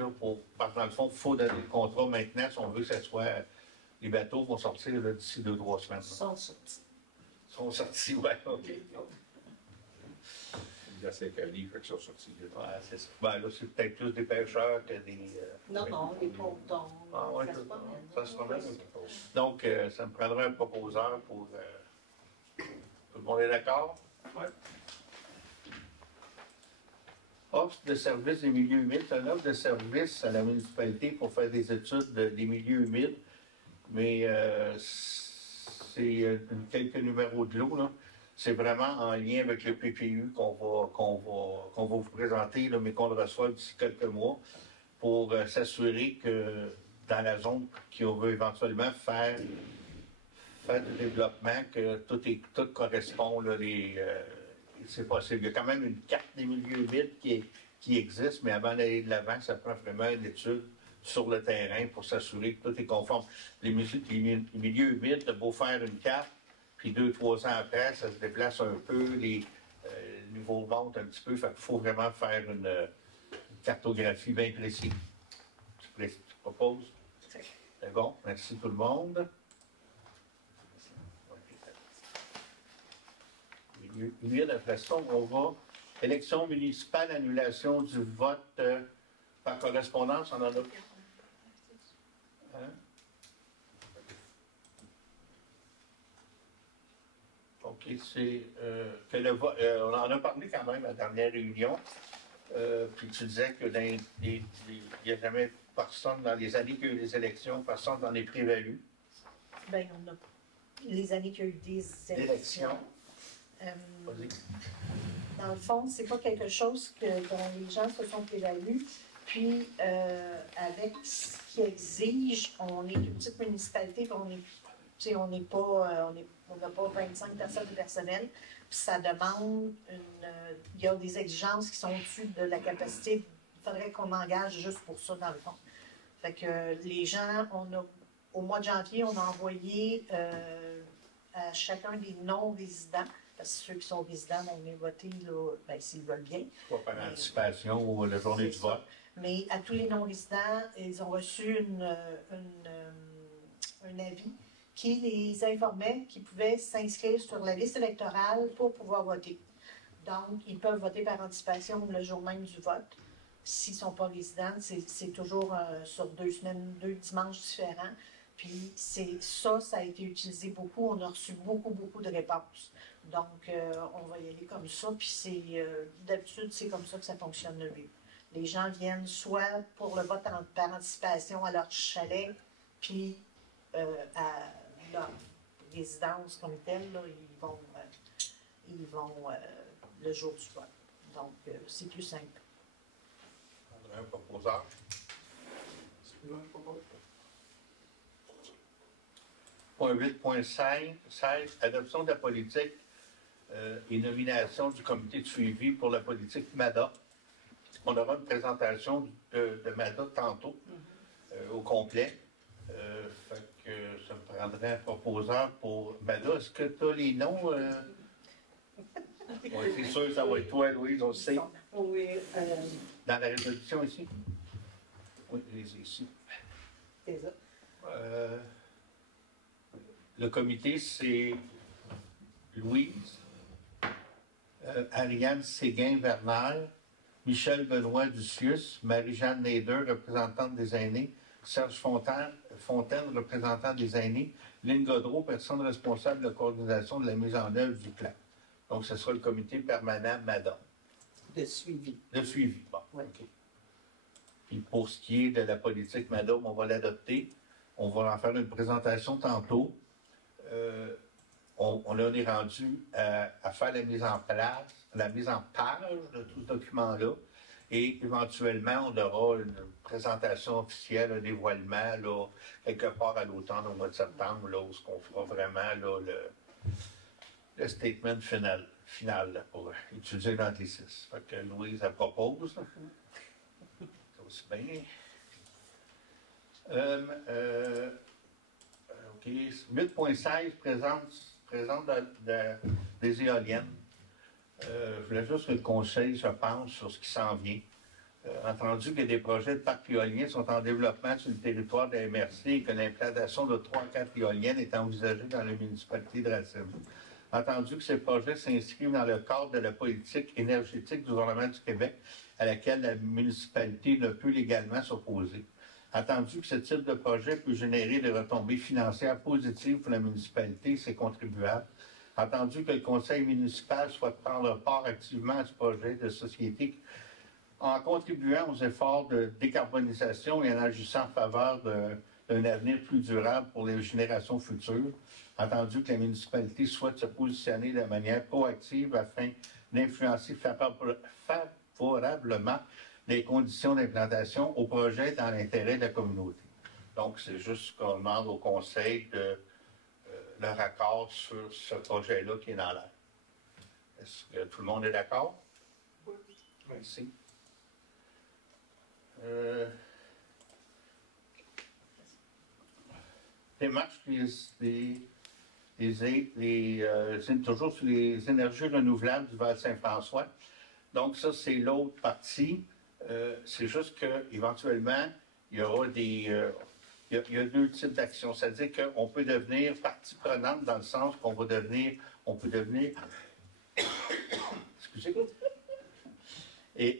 Parce que dans le fond, il faut donner le contrat maintenant si on veut que ça soit. Les bateaux vont sortir d'ici 2-3 semaines. Ils sont sortis. Ils sont sortis, oui, OK. Il y a 5 livres qui sont sortis. Ouais, c'est ça. Ben, là, c'est peut-être plus des pêcheurs que des. Non, non, les pontons. Ah, ouais, ça se promène. ça se promène. Donc, ça me prendrait un proposeur pour. Tout le monde est d'accord? Oui. Offre de services des milieux humides. C'est une offre de service à la municipalité pour faire des études des milieux humides. Mais c'est quelques numéros de l'eau. C'est vraiment en lien avec le PPU qu'on va vous présenter, là, mais qu'on le reçoit d'ici quelques mois pour s'assurer que dans la zone qu'on veut éventuellement faire du développement, que tout correspond. Là, c'est possible. Il y a quand même une carte des milieux humides qui existe, mais avant d'aller de l'avant, ça prend vraiment une étude sur le terrain pour s'assurer que tout est conforme. Les milieux humides, il beau faire une carte, puis 2-3 ans après, ça se déplace un peu, les niveaux montent un petit peu, fait qu'il faut vraiment faire une cartographie bien précise. Tu proposes? C'est bon, merci tout le monde. Humide, après ça, on va. Élection municipale, annulation du vote par correspondance, on en a. Hein? OK, c'est que le vote. On en a parlé quand même à la dernière réunion. Puis tu disais que il n'y a jamais personne dans les années qu'il y a eu les élections, personne dans les prévalus. Bien, on a les années qu'il y a eu des élections. Dans le fond, c'est pas quelque chose dont les gens se sont prévalus. Puis, avec ce qui exige, on est une petite municipalité, puis on n'a pas 25 personnes de personnel. Puis ça demande il y a des exigences qui sont au-dessus de la capacité. Il faudrait qu'on engage juste pour ça, dans le fond. Fait que les gens, au mois de janvier, on a envoyé à chacun des non-résidents, parce que ceux qui sont résidents vont venir voter, là, s'ils veulent bien. Pas par anticipation ou la journée du vote. Mais à tous les non-résidents, ils ont reçu un avis qui les informait qu'ils pouvaient s'inscrire sur la liste électorale pour pouvoir voter. Donc, ils peuvent voter par anticipation le jour même du vote. S'ils ne sont pas résidents, c'est toujours sur 2 semaines, 2 dimanches différents. Puis ça a été utilisé beaucoup. On a reçu beaucoup de réponses. Donc, on va y aller comme ça. Puis d'habitude, c'est comme ça que ça fonctionne le mieux. Les gens viennent soit pour le vote par anticipation à leur chalet, puis à leur résidence comme telle, là, ils vont le jour du vote. Donc, c'est plus simple. Un proposeur. Point 8.16, adoption de la politique et nomination du comité de suivi pour la politique MADA. On aura une présentation de MADA tantôt, au complet. Fait que ça me prendrait un proposeur pour MADA. Est-ce que tu as les noms? Oui, c'est sûr, ça va être toi, Louise, on le sait. Oui. Dans la résolution ici? Oui, je les ai ici. C'est ça. Le comité, c'est Louise, Ariane Séguin-Werner, Michel Benoît Ducius, Marie-Jeanne Nader, représentante des aînés, Serge Fontaine, représentant des aînés, Lynn Godreau, personne responsable de la coordination de la mise en œuvre du plan. Donc, ce sera le comité permanent MADA. De suivi. De suivi, bon. Oui. OK. Puis pour ce qui est de la politique MADA, on va l'adopter. On va en faire une présentation tantôt. On en est rendu à faire la mise en place, la mise en page de tout ce document-là. Et éventuellement, on aura une présentation officielle, un dévoilement, là, quelque part à l'automne, au mois de septembre, là, où on fera vraiment là, le statement final là, pour utiliser l'anglicisme. Fait que Louise, elle propose. C'est aussi bien. OK. 8.16 présente des éoliennes. Je voulais juste que le Conseil se penche sur ce qui s'en vient. Entendu que des projets de parcs éoliens sont en développement sur le territoire de la MRC et que l'implantation de 3 à 4 éoliennes est envisagée dans la municipalité de Racine. Entendu que ces projets s'inscrivent dans le cadre de la politique énergétique du gouvernement du Québec à laquelle la municipalité ne peut légalement s'opposer. Entendu que ce type de projet peut générer des retombées financières positives pour la municipalité et ses contribuables. Entendu que le conseil municipal souhaite prendre part activement à ce projet de société en contribuant aux efforts de décarbonisation et en agissant en faveur d'un avenir plus durable pour les générations futures. Entendu que la municipalité souhaite se positionner de manière proactive afin d'influencer favorablement les conditions d'implantation au projet dans l'intérêt de la communauté. Donc, c'est juste qu'on demande au conseil de leur accord sur ce projet-là qui est dans l'air. Est-ce que tout le monde est d'accord? Oui. Merci. Démarche toujours sur les énergies renouvelables du Val-Saint-François. Donc, ça, c'est l'autre partie. C'est juste qu'éventuellement, il y aura il y a deux types d'actions. C'est-à-dire qu'on peut devenir partie prenante dans le sens qu'on peut devenir, excusez-moi, et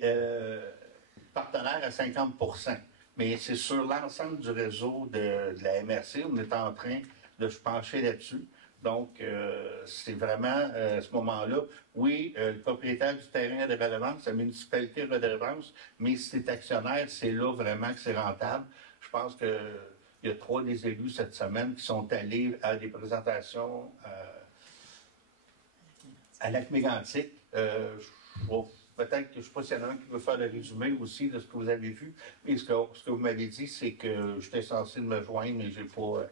partenaire à 50%. Mais c'est sur l'ensemble du réseau de la MRC, on est en train de se pencher là-dessus. Donc, c'est vraiment, à ce moment-là, oui, le propriétaire du terrain a des redevances, la municipalité a des redevances, mais si c'est actionnaire, c'est là vraiment que c'est rentable. Je pense qu'il y a 3 des élus cette semaine qui sont allés à des présentations à Lac-Mégantic. Peut-être que je ne sais pas s'il y en a un qui veut faire le résumé aussi de ce que vous avez vu. Mais ce que vous m'avez dit, c'est que j'étais censé me joindre, mais j'ai pas.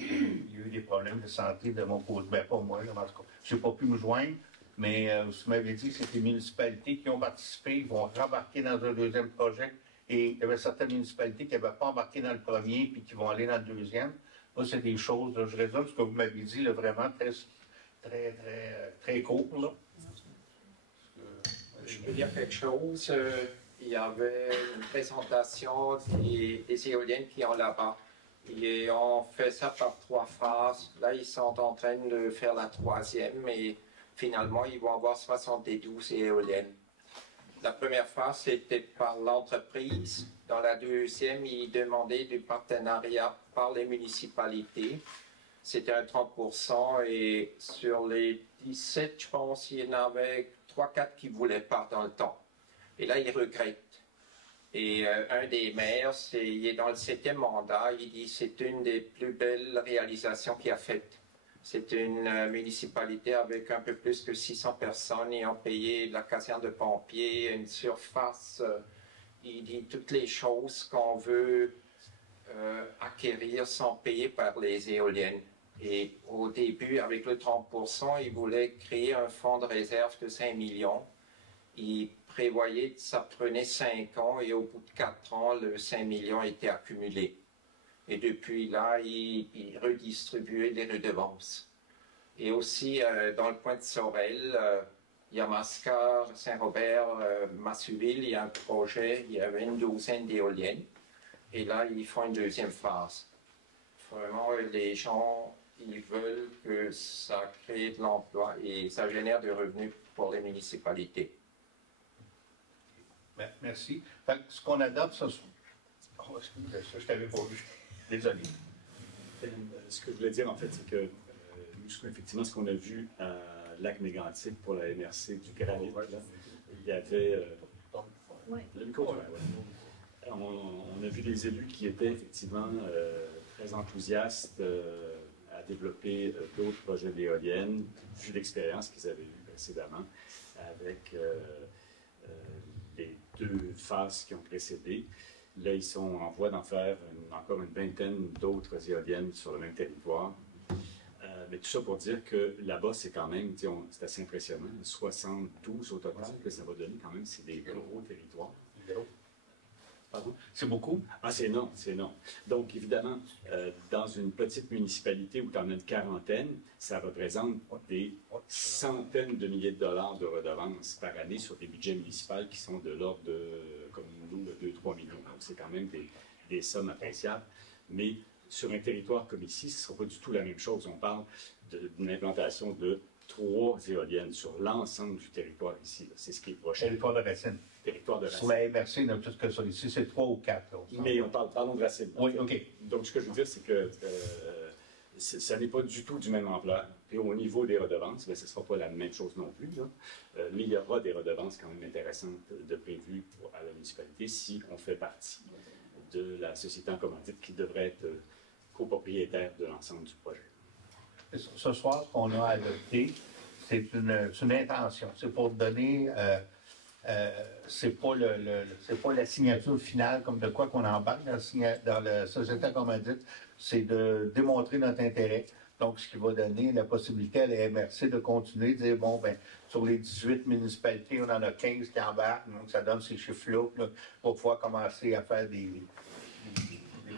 Il y a eu des problèmes de santé de mon côté. Ben, pas moi, là, en tout cas. Je n'ai pas pu me joindre. Mais ce que vous m'avez dit, c'est que les municipalités qui ont participé ils vont rembarquer dans un deuxième projet. Et il y avait certaines municipalités qui n'avaient pas embarqué dans le premier puis qui vont aller dans le deuxième. Là, c'est des choses. Là, je résume ce que vous m'avez dit, là, vraiment très court. Là. Je peux dire quelque chose. Il y avait une présentation des éoliennes qui ont là-bas. Et on fait ça par 3 phases. Là, ils sont en train de faire la 3e et finalement, ils vont avoir 72 éoliennes. La première phase, c'était par l'entreprise. Dans la deuxième, ils demandaient du partenariat par les municipalités. C'était un 30% et sur les 17, je pense, il y en avait 3-4 qui ne voulaient pas dans le temps. Et là, ils regrettent. Et un des maires, il est dans le 7e mandat, il dit que c'est une des plus belles réalisations qu'il a faites. C'est une municipalité avec un peu plus que 600 personnes et ont payé de la caserne de pompiers, une surface. Il dit toutes les choses qu'on veut acquérir sont payées par les éoliennes. Et au début, avec le 30%, il voulait créer un fonds de réserve de 5 millions. Il prévoyait que ça prenait 5 ans et au bout de 4 ans, le 5 millions était accumulé. Et depuis là, il redistribuait les redevances. Et aussi, dans le coin de Sorel, Yamaska, Saint-Robert, Massuville, il y a un projet, il y avait une douzaine d'éoliennes. Et là, ils font une deuxième phase. Vraiment, les gens, ils veulent que ça crée de l'emploi et ça génère des revenus pour les municipalités. Merci. Fait que ce qu'on adopte, ça, oh, ça je t'avais pas vu. Désolé. Ce que je voulais dire, en fait, c'est que nous, effectivement, ce qu'on a vu à Lac-Mégantic pour la MRC du granit, là, il y avait... le micro, on a vu des élus qui étaient effectivement très enthousiastes à développer d'autres projets d'éoliennes, vu l'expérience qu'ils avaient eue précédemment avec les 2 phases qui ont précédé. Là, ils sont en voie d'en faire encore une vingtaine d'autres éoliennes sur le même territoire. Mais tout ça pour dire que là-bas, c'est quand même, c'est assez impressionnant, 72 au total que ça va donner quand même, c'est des gros territoires. Pardon? C'est beaucoup? Ah, c'est énorme, c'est énorme. Donc, évidemment, dans une petite municipalité où tu en as une quarantaine, ça représente des centaines de milliers de dollars de redevances par année sur des budgets municipaux qui sont de l'ordre de, comme nous, de 2-3 millions. Donc, c'est quand même des sommes appréciables. Mais sur un territoire comme ici, ce ne sera pas du tout la même chose. On parle d'une implantation de 3 éoliennes sur l'ensemble du territoire ici. C'est ce qui est proche. Territoire de Racine. Territoire de Racine. Sur la MRC, il y en a plus que ça. Ici, c'est 3 ou 4. Mais parlons de Racine. Oui, OK. Donc, ce que je veux dire, c'est que ça n'est pas du tout du même ampleur. Et au niveau des redevances, bien, ce ne sera pas la même chose non plus. Là. Mais il y aura des redevances quand même intéressantes de prévues à la municipalité si on fait partie de la société en commandite qui devrait être copropriétaire de l'ensemble du projet. Ce soir, ce qu'on a adopté, c'est une intention. C'est pour donner... c'est pas la signature finale comme de quoi qu'on embarque dans la société en commandite, c'est de démontrer notre intérêt. Donc, ce qui va donner la possibilité à la MRC de continuer, de dire, bon, ben sur les 18 municipalités, on en a 15 qui embarquent, donc ça donne ces chiffres-là pour pouvoir commencer à faire des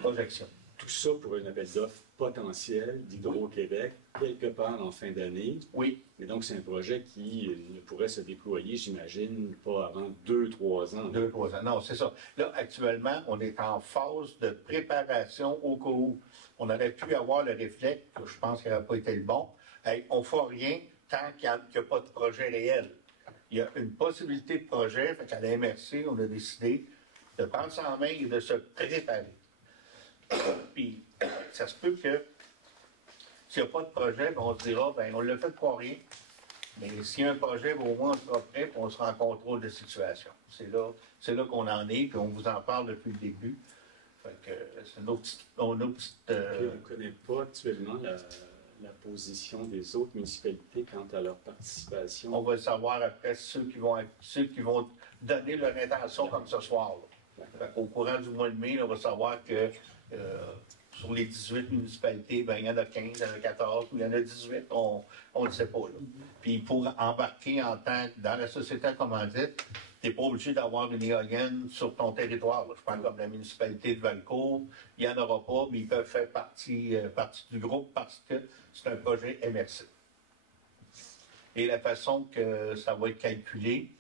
projections. Tout ça pour un appel d'offres potentiel d'Hydro-Québec, quelque part en fin d'année. Oui. Et donc, c'est un projet qui ne pourrait se déployer, j'imagine, pas avant 2-3 ans. 2-3 ans, non, c'est ça. Là, actuellement, on est en phase de préparation au cas où on aurait pu avoir le réflexe, que je pense qu'il n'aurait pas été le bon. Hey, on ne fait rien tant qu'il n'y a pas de projet réel. Il y a une possibilité de projet, fait qu'à la MRC, on a décidé de prendre ça en main et de se préparer. Puis, ça se peut que s'il n'y a pas de projet, ben, on se dira, ben, on l'a fait pour rien. Mais s'il y a un projet, ben, au moins on sera prêt et on sera en contrôle de la situation. C'est là qu'on en est, puis on vous en parle depuis le début. Fait que c'est nos petites. On ne connaît pas actuellement la position des autres municipalités quant à leur participation. On va le savoir après ceux qui vont donner leur intention comme ce soir. Au courant du mois de mai, on va savoir que sur les 18 municipalités, ben, il y en a 15, il y en a 14, ou il y en a 18, on ne le sait pas. Là. Puis pour embarquer dans la société en commandite, tu n'es pas obligé d'avoir une éolienne sur ton territoire. Là. Je parle comme la municipalité de Valcourt, il n'y en aura pas, mais ils peuvent faire partie du groupe parce que c'est un projet MRC. Et la façon que ça va être calculé,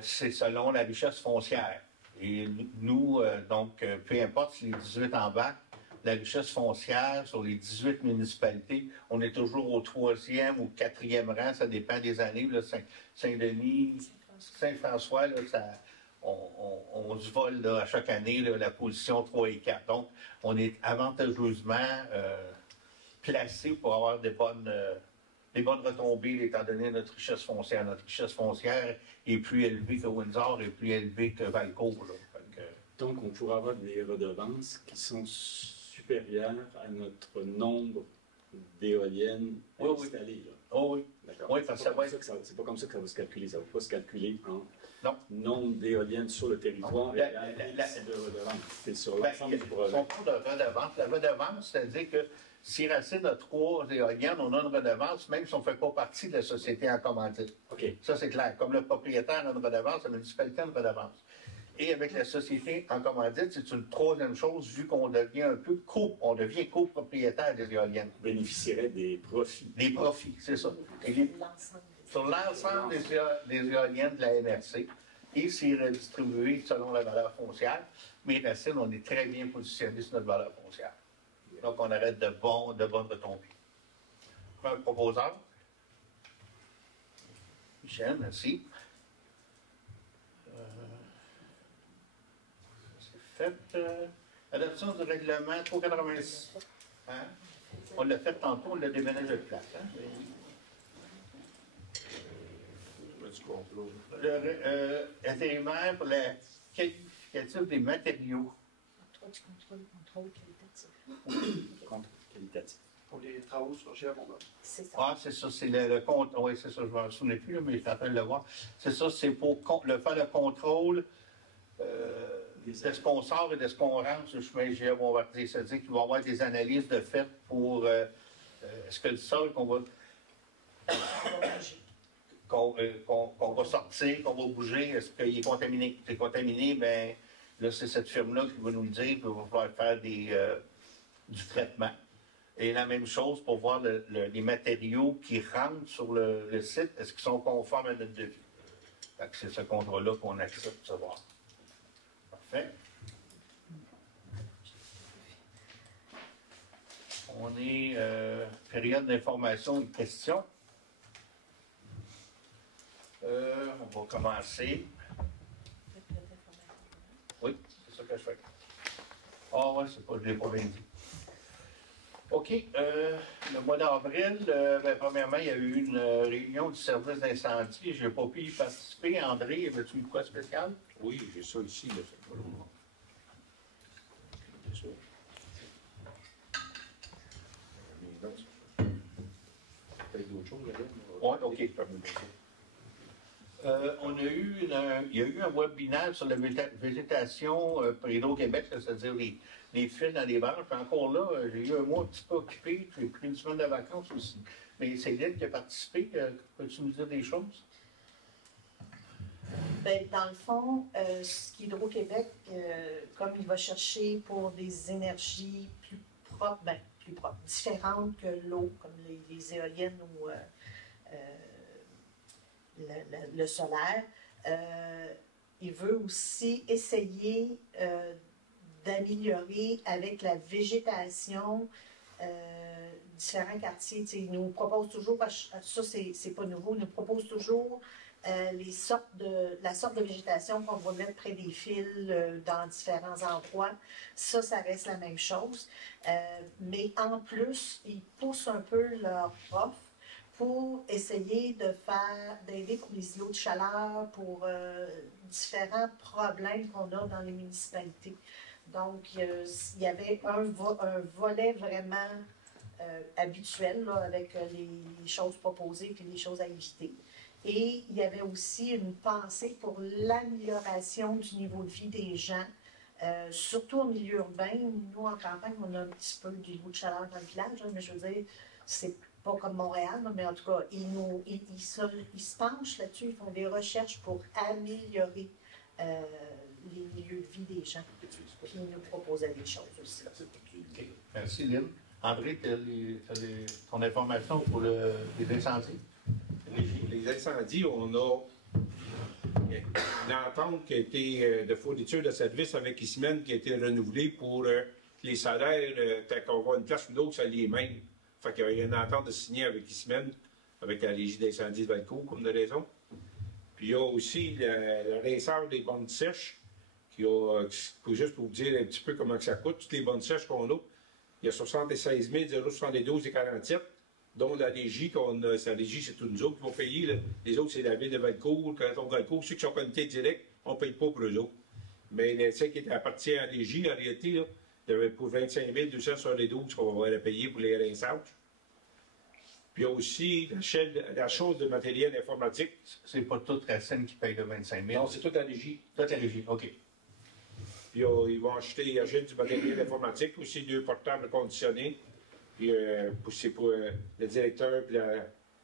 c'est selon la richesse foncière. Et nous, donc, peu importe si les 18 embarquent, la richesse foncière sur les 18 municipalités, on est toujours au 3e ou 4e rang, ça dépend des années. Là, Saint-Denis, Saint-François, là, on se vole là, à chaque année là, la position 3 et 4. Donc, on est avantageusement placé pour avoir des bonnes retombées, étant donné notre richesse foncière. Notre richesse foncière est plus élevée que Windsor et plus élevée que Valcourt. Donc, on pourra avoir des redevances qui sont supérieures à notre nombre d'éoliennes installées. Là. Oh oui. D'accord. Oui, parce que c'est pas comme ça que ça va se calculer. Ça ne va pas se calculer en non. Nombre d'éoliennes sur le territoire et de redevances. C'est sur l'ensemble du projet. On parle de redevance. La redevance, c'est-à-dire que si Racine a 3 éoliennes, on a une redevance, même si on ne fait pas partie de la société en commandite. Okay. Ça, c'est clair. Comme le propriétaire a une redevance, la municipalité a une redevance. Et avec la société en commandite, c'est une troisième chose, vu qu'on devient on devient copropriétaire des éoliennes. On bénéficierait des profits. Des profits, c'est ça. Sur l'ensemble des éoliennes de la MRC, et c'est redistribué selon la valeur foncière. Mais Racine, on est très bien positionné sur notre valeur foncière. Donc, on arrête de bonnes retombées. Un proposeur. Michel, merci. C'est fait. Adoption du règlement 386. Hein? On l'a fait tantôt, on l'a déménagé de place. Hein? Intérimaire pour la qualificatif des matériaux. Contrôle qualitatif. Contrôle qualitatif. Pour les travaux sur Géabondon. C'est ça. Ah, c'est ça, c'est le compte. Oui, c'est ça, je ne me souviens plus, là, mais je suis en train de le voir. C'est ça, c'est pour faire le contrôle de ce qu'on sort et de ce qu'on rentre sur le chemin Géabonvardier. C'est-à-dire qu'il va y avoir des analyses de fait pour est-ce que le sol qu'on va sortir, qu'on va bouger, est-ce qu'il est contaminé? Si c'est contaminé, bien, Là, c'est cette firme-là qui va nous le dire, puis il va falloir faire du traitement. Et la même chose pour voir les matériaux qui rentrent sur le site, est-ce qu'ils sont conformes à notre devis? C'est ce contrat-là qu'on accepte de savoir. Parfait. On est période d'information et de questions. On va commencer. Oui, c'est ça que je fais. Ah ouais, c'est pas, je ne l'ai pas bien dit. OK. Le mois d'avril, premièrement, il y a eu une réunion du service d'incendie. Je n'ai pas pu y participer. André, avais-tu eu quoi de spécial? Oui, j'ai ça ici. Là, c'est ça. Peut-être d'autres choses, là. Oui, OK. Il y a eu un webinaire sur la végétation pour Hydro-Québec, c'est-à-dire les fils dans les branches. Encore là, j'ai eu un mois un petit peu occupé, j'ai pris une semaine de vacances aussi. Mais c'est Lynn qui a participé. Peux-tu nous dire des choses? Bien, dans le fond, Hydro-Québec, comme il va chercher pour des énergies plus propres, différentes que l'eau, comme les éoliennes ou le solaire, il veut aussi essayer d'améliorer avec la végétation différents quartiers. T'sais, il nous propose toujours, ça c'est pas nouveau, il nous propose toujours la sorte de végétation qu'on va mettre près des fils dans différents endroits. Ça reste la même chose. Mais en plus, ils poussent un peu leur offre pour essayer d'aider pour les îlots de chaleur, pour différents problèmes qu'on a dans les municipalités. Donc, il y avait un volet vraiment habituel là, avec les choses proposées et les choses à éviter. Et il y avait aussi une pensée pour l'amélioration du niveau de vie des gens, surtout en milieu urbain. Nous, en campagne, on a un petit peu d'îlots de chaleur dans le village, hein, mais je veux dire, c'est pas comme Montréal, mais en tout cas, ils se penchent là-dessus, ils font des recherches pour améliorer les milieux de vie des gens. Puis ils nous proposaient des choses aussi. Okay. Merci, Lynn. André, tu as ton information pour les incendies? Les incendies, on a une entente qui a été de fourniture de services avec Ismen qui a été renouvelée pour les salaires, tant qu'on va une place ou d'autre, ça les mêmes. Fait qu'il y a une entente de signer avec Ismen, avec la Régie d'incendie de Valcourt, comme de raison. Puis il y a aussi le rinçage des bonnes sèches, juste pour vous dire un petit peu comment ça coûte, toutes les bonnes sèches qu'on a, il y a 76 072 et 47, dont la régie, sa régie, c'est tous nous autres qui vont payer. Là. Les autres, c'est la ville de Valcourt, le canton de Valcourt. Ceux qui sont connectés direct, on ne paye pas pour eux autres. Mais ceux qui appartiennent à la régie, en réalité, là, il y avait pour 25 272 qu'on va payer pour les rinçages. Puis il y a aussi l'achat de matériel informatique. C'est pas toute la scène qui paye le 25 000? Non, c'est toute la régie. Toute la régie, OK. Puis ils vont acheter du matériel informatique, aussi 2 portables conditionnés. Puis c'est pour le directeur et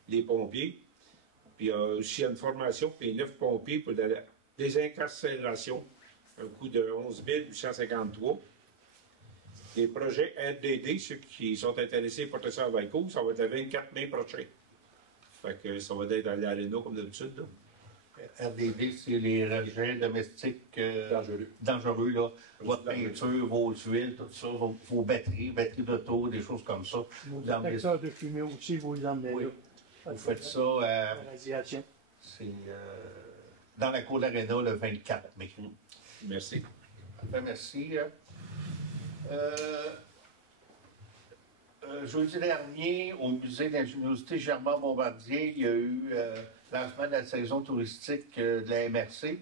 les pompiers. Puis il y a aussi une formation pour les 9 pompiers pour la désincarcération, un coût de 11 853. Les projets RDD, ceux qui sont intéressés pour ça à Valcourt, ça va être le 24 mai prochain. Fait que ça va être dans l'aréna comme d'habitude. RDD, c'est les rejets domestiques dangereux là. Votre peinture, vos huiles, tout ça, vos batteries d'auto, des choses comme ça. Vos détecteurs de fumée aussi, vous les emmenez oui. Là. Vous faites ça c'est dans la cour d'Aréna le 24 mai. Merci. Enfin, merci. Jeudi dernier, au musée d'ingéniosité Germain-Bombardier, il y a eu lancement de la saison touristique de la MRC.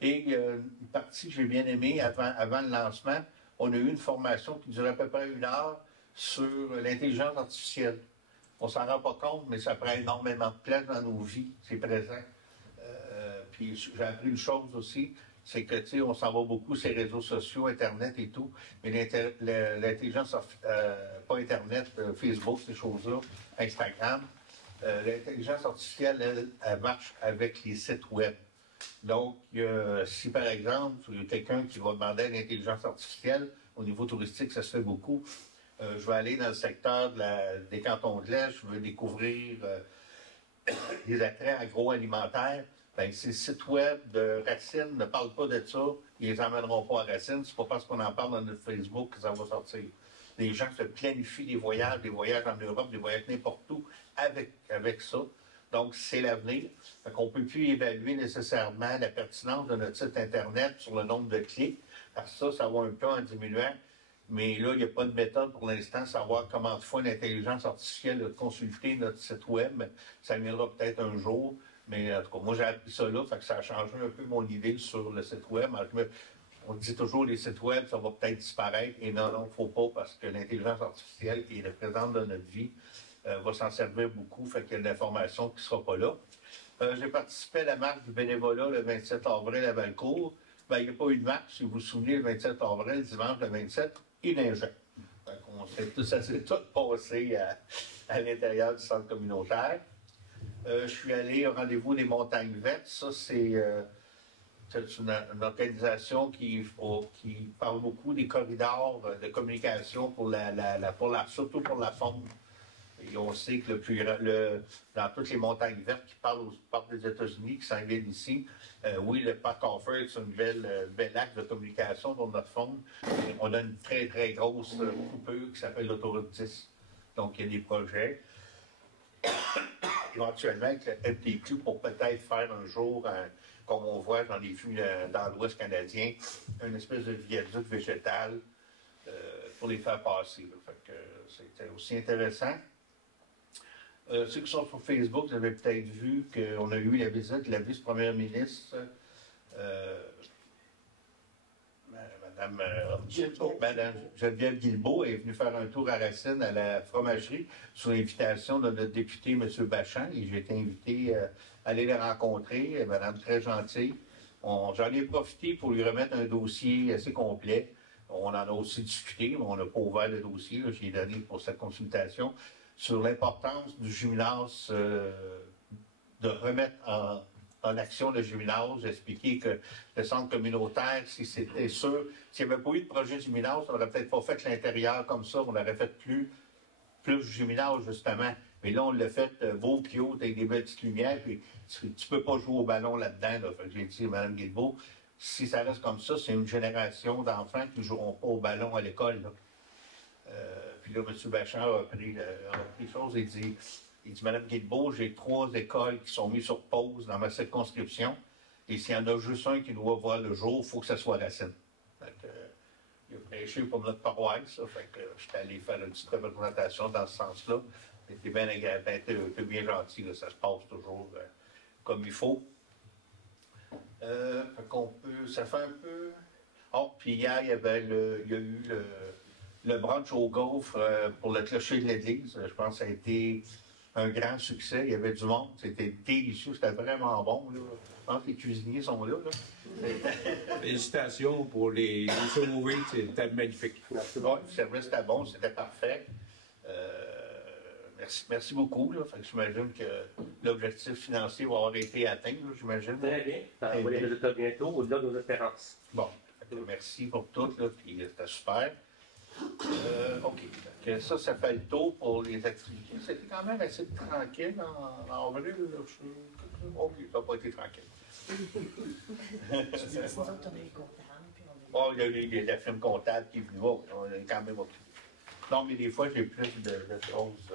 Et une partie que j'ai bien aimée avant le lancement, on a eu une formation qui durait à peu près 1 heure sur l'intelligence artificielle. On s'en rend pas compte, mais ça prend énormément de place dans nos vies, c'est présent. Puis j'ai appris une chose aussi, c'est que, tu sais, on s'en va beaucoup sur les réseaux sociaux, Internet et tout, mais l'intelligence, pas Internet, Facebook, ces choses-là, Instagram, l'intelligence artificielle, elle marche avec les sites web. Donc, si par exemple, il y a quelqu'un qui va demander à l'intelligence artificielle, au niveau touristique, ça se fait beaucoup, je vais aller dans le secteur des cantons de l'Est, je veux découvrir les attraits agroalimentaires, bien, ces sites web de Racine ne parlent pas de ça, ils les emmèneront pas à Racine, c'est pas parce qu'on en parle dans notre Facebook que ça va sortir. Les gens se planifient des voyages en Europe, des voyages n'importe où avec ça. Donc, c'est l'avenir. On ne peut plus évaluer nécessairement la pertinence de notre site Internet sur le nombre de clics, parce que ça va un peu en diminuant. Mais là, il n'y a pas de méthode pour l'instant, savoir comment de fois l'intelligence artificielle a consulté notre site web. Ça viendra peut-être un jour. Mais en tout cas, moi, j'ai appris ça là, fait que ça a changé un peu mon idée sur le site web. On dit toujours les sites web, ça va peut-être disparaître. Et non, il ne faut pas, parce que l'intelligence artificielle qui est présente dans notre vie va s'en servir beaucoup, fait qu'il y a de l'information qui ne sera pas là. J'ai participé à la marche du bénévolat le 27 avril à Valcourt. Ben, il n'y a pas eu de marche, si vous vous souvenez, le 27 avril, dimanche le 27, il neigeait. Ça s'est tout passé à l'intérieur du centre communautaire. Je suis allé au rendez-vous des Montagnes Vertes. Ça, c'est une organisation qui parle beaucoup des corridors de communication surtout pour la faune. Et on sait que dans toutes les montagnes vertes qui parlent des États-Unis, qui s'en viennent ici, oui, le parc Offord, c'est une belle axe de communication pour notre faune. On a une très, très grosse coupure qui s'appelle l'autoroute 10. Donc, il y a des projets. Éventuellement, avec le MTQ, pour peut-être faire un jour, comme on voit dans les vues dans l'Ouest canadien, une espèce de viaduc végétal pour les faire passer. Là. Fait que c'était aussi intéressant. Ceux qui sont sur Facebook, vous avez peut-être vu qu'on a eu la visite de la vice-première ministre, Madame Geneviève Guilbeault est venue faire un tour à Racine, à la fromagerie, sous l'invitation de notre député, M. Bachand, et j'ai été invité à aller les rencontrer. Madame très gentille. J'en ai profité pour lui remettre un dossier assez complet. On en a aussi discuté, mais on n'a pas ouvert le dossier. J'ai donné pour cette consultation sur l'importance du gymnase, de remettre en action le gymnase. J'ai expliqué que le centre communautaire, si c'était sûr, s'il n'y avait pas eu de projet de gymnase, on n'aurait peut-être pas fait l'intérieur comme ça, on aurait fait plus gymnase, justement. Mais là, on l'a fait beau, puis haut, avec des belles petites lumières, puis tu ne peux pas jouer au ballon là-dedans. Là. Fait que j'ai dit à Mme Guilbeault, si ça reste comme ça, c'est une génération d'enfants qui ne joueront pas au ballon à l'école. Puis là, M. Bachand a pris les choses et dit, Mme Guilbeault, j'ai 3 écoles qui sont mises sur pause dans ma circonscription, et s'il y en a juste un qui doit voir le jour, il faut que ce soit Racine. Il a prêché pour notre paroisse, ça, fait que je suis allé faire une petite représentation dans ce sens-là. C'était bien agréable, bien gentil, là, ça se passe toujours comme il faut. Ça fait un peu... Oh, puis hier, il y a eu le brunch au gaufre pour le clocher de l'église. Je pense que ça a été un grand succès. Il y avait du monde. C'était délicieux. C'était vraiment bon. Là. Je pense que les cuisiniers sont là. Félicitations pour les sauver. C'était magnifique. Merci. Ouais, le service était bon. C'était parfait. Merci beaucoup. J'imagine que l'objectif financier va avoir été atteint. J'imagine. Très bien. On va les résultats bientôt, au-delà de nos espérances. Bon. Merci pour tout. Puis c'était super. OK. Ça fait le tour pour les activités. C'était quand même assez tranquille en avril. OK, ça n'a pas été tranquille. Oh, il y a eu la firme comptable qui est venue. Oh, on est quand même occupé. Non, mais des fois, j'ai plus de choses.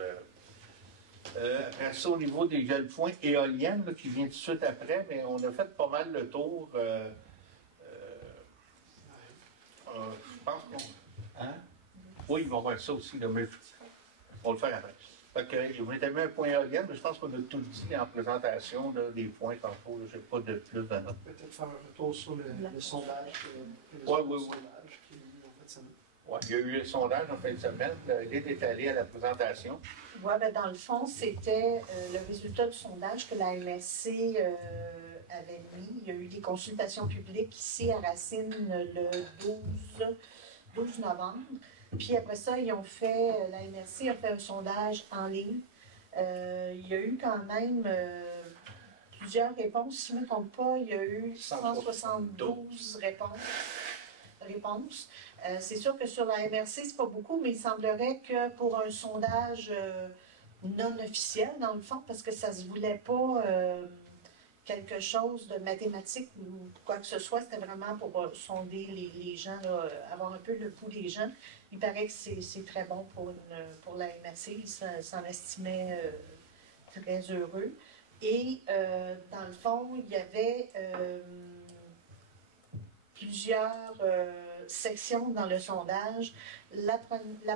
Après ça, au niveau des jeunes points éoliennes, là, qui vient tout de suite après, mais on a fait pas mal le tour. Je pense qu'on... Hein? Oui, ils vont voir ça aussi, là, mais on va le faire après. Fait que, on était mis un point éolienne, mais je pense qu'on a tout dit en présentation, là, des points tantôt. Je n'ai pas de plus de notes. Peut-être faire un retour sur le sondage. Oui. Ouais, il y a eu le sondage en fin de semaine. L'île est allée à la présentation. Oui, ben dans le fond, c'était le résultat du sondage que la MSC avait mis. Il y a eu des consultations publiques ici à Racine le 12 novembre. Puis après ça, la MRC a fait un sondage en ligne. Il y a eu quand même plusieurs réponses. Si je ne me trompe pas, il y a eu 172 réponses. C'est sûr que sur la MRC, c'est pas beaucoup, mais il semblerait que pour un sondage non officiel, dans le fond, parce que ça se voulait pas quelque chose de mathématique ou quoi que ce soit, c'était vraiment pour sonder les gens, là, avoir un peu le pouls des gens. Il paraît que c'est très bon pour la MRC, il s'en estimait très heureux. Et dans le fond, il y avait plusieurs sections dans le sondage. La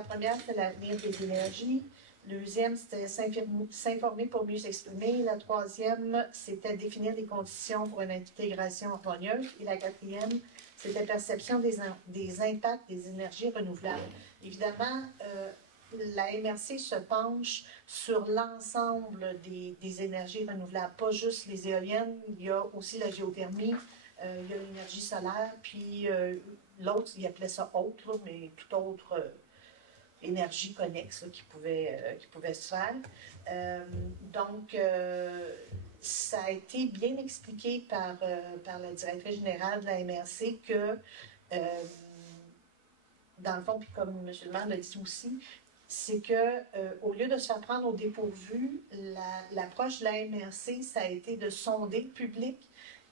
première, c'était l'avenir des énergies. Le deuxième, c'était s'informer pour mieux s'exprimer. La troisième, c'était définir des conditions pour une intégration harmonieuse. Et la quatrième, c'était perception des impacts des énergies renouvelables. Évidemment, la MRC se penche sur l'ensemble des énergies renouvelables, pas juste les éoliennes, il y a aussi la géothermie, il y a l'énergie solaire, puis l'autre, il appelait ça autre, là, mais toute autre énergie connexe là, qui pouvait se faire. Donc, ça a été bien expliqué par la directrice générale de la MRC que, dans le fond, puis comme M. le maire l'a dit aussi, c'est que au lieu de se faire prendre au dépourvu, l'approche de la MRC, ça a été de sonder le public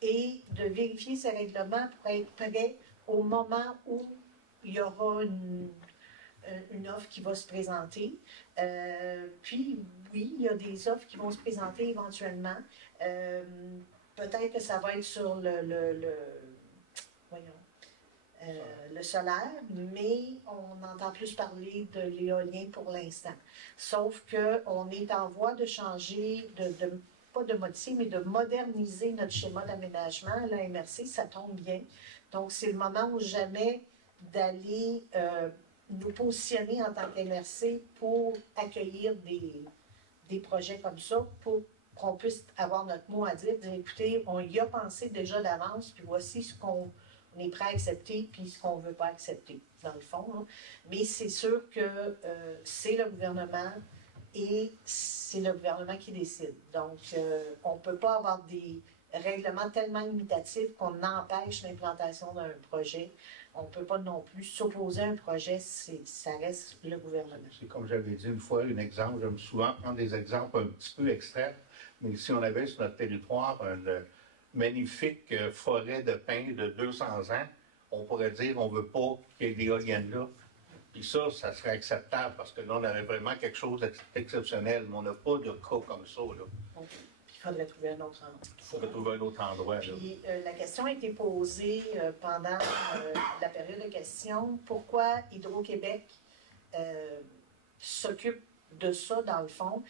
et de vérifier ses règlements pour être prêt au moment où il y aura une offre qui va se présenter. Puis, oui, il y a des offres qui vont se présenter éventuellement. Peut-être que ça va être sur le solaire, mais on entend plus parler de l'éolien pour l'instant. Sauf qu'on est en voie de changer, pas de modifier, mais de moderniser notre schéma d'aménagement. La MRC, ça tombe bien. Donc, c'est le moment ou jamais d'aller nous positionner en tant qu'MRC pour accueillir des projets comme ça, pour qu'on puisse avoir notre mot à dire, écoutez, on y a pensé déjà d'avance, puis voici ce qu'on est prêt à accepter, puis ce qu'on ne veut pas accepter, dans le fond. Hein. Mais c'est sûr que c'est le gouvernement et c'est le gouvernement qui décide. Donc, on ne peut pas avoir des règlements tellement limitatifs qu'on empêche l'implantation d'un projet. On ne peut pas non plus s'opposer à un projet, ça reste le gouvernement. C'est comme j'avais dit une fois, un exemple, j'aime souvent prendre des exemples un petit peu extrêmes, mais si on avait sur notre territoire une magnifique forêt de pins de 200 ans, on pourrait dire on ne veut pas qu'il y ait d'éoliennes là. Puis ça serait acceptable parce que là, on aurait vraiment quelque chose d'exceptionnel, mais on n'a pas de cas comme ça. Là. Okay. Il faudrait trouver un autre endroit. Il faudrait trouver un autre endroit. Puis la question a été posée pendant la période de questions. Pourquoi Hydro-Québec s'occupe de ça, dans le fond?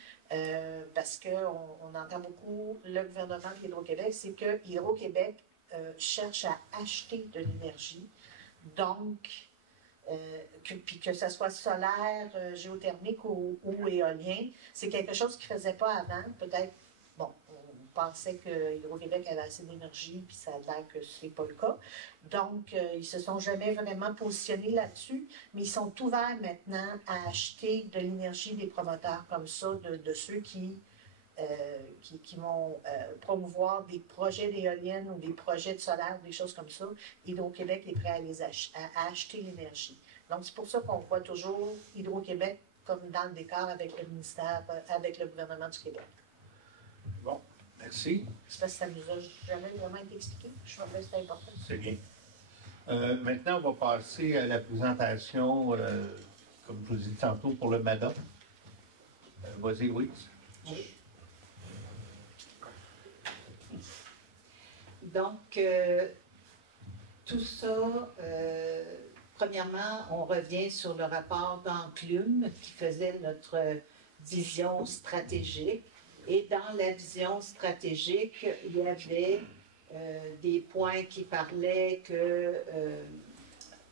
Parce qu'on entend beaucoup le gouvernement d'Hydro-Québec, c'est que Hydro-Québec cherche à acheter de l'énergie. Donc, puis que ce soit solaire, géothermique ou éolien, c'est quelque chose qu'ils ne faisaient pas avant. Peut-être, bon, on pensait que Hydro-Québec avait assez d'énergie, puis ça a l'air que ce n'est pas le cas. Donc, ils ne se sont jamais vraiment positionnés là-dessus, mais ils sont ouverts maintenant à acheter de l'énergie des promoteurs comme ça, de ceux qui vont promouvoir des projets d'éoliennes ou des projets de solaire, des choses comme ça. Hydro-Québec est prêt à acheter l'énergie. Donc, c'est pour ça qu'on voit toujours Hydro-Québec comme dans le décor avec le ministère, avec le gouvernement du Québec. Bon, merci. C'est parce que ça ne nous a jamais vraiment été expliqué. Je trouve que c'est important. C'est bien. Maintenant, on va passer à la présentation, comme je vous ai dit tantôt, pour le MADA. Vas-y, Louise. Oui. Donc, tout ça, premièrement, on revient sur le rapport d'Enclume qui faisait notre vision stratégique. Et dans la vision stratégique, il y avait des points qui parlaient que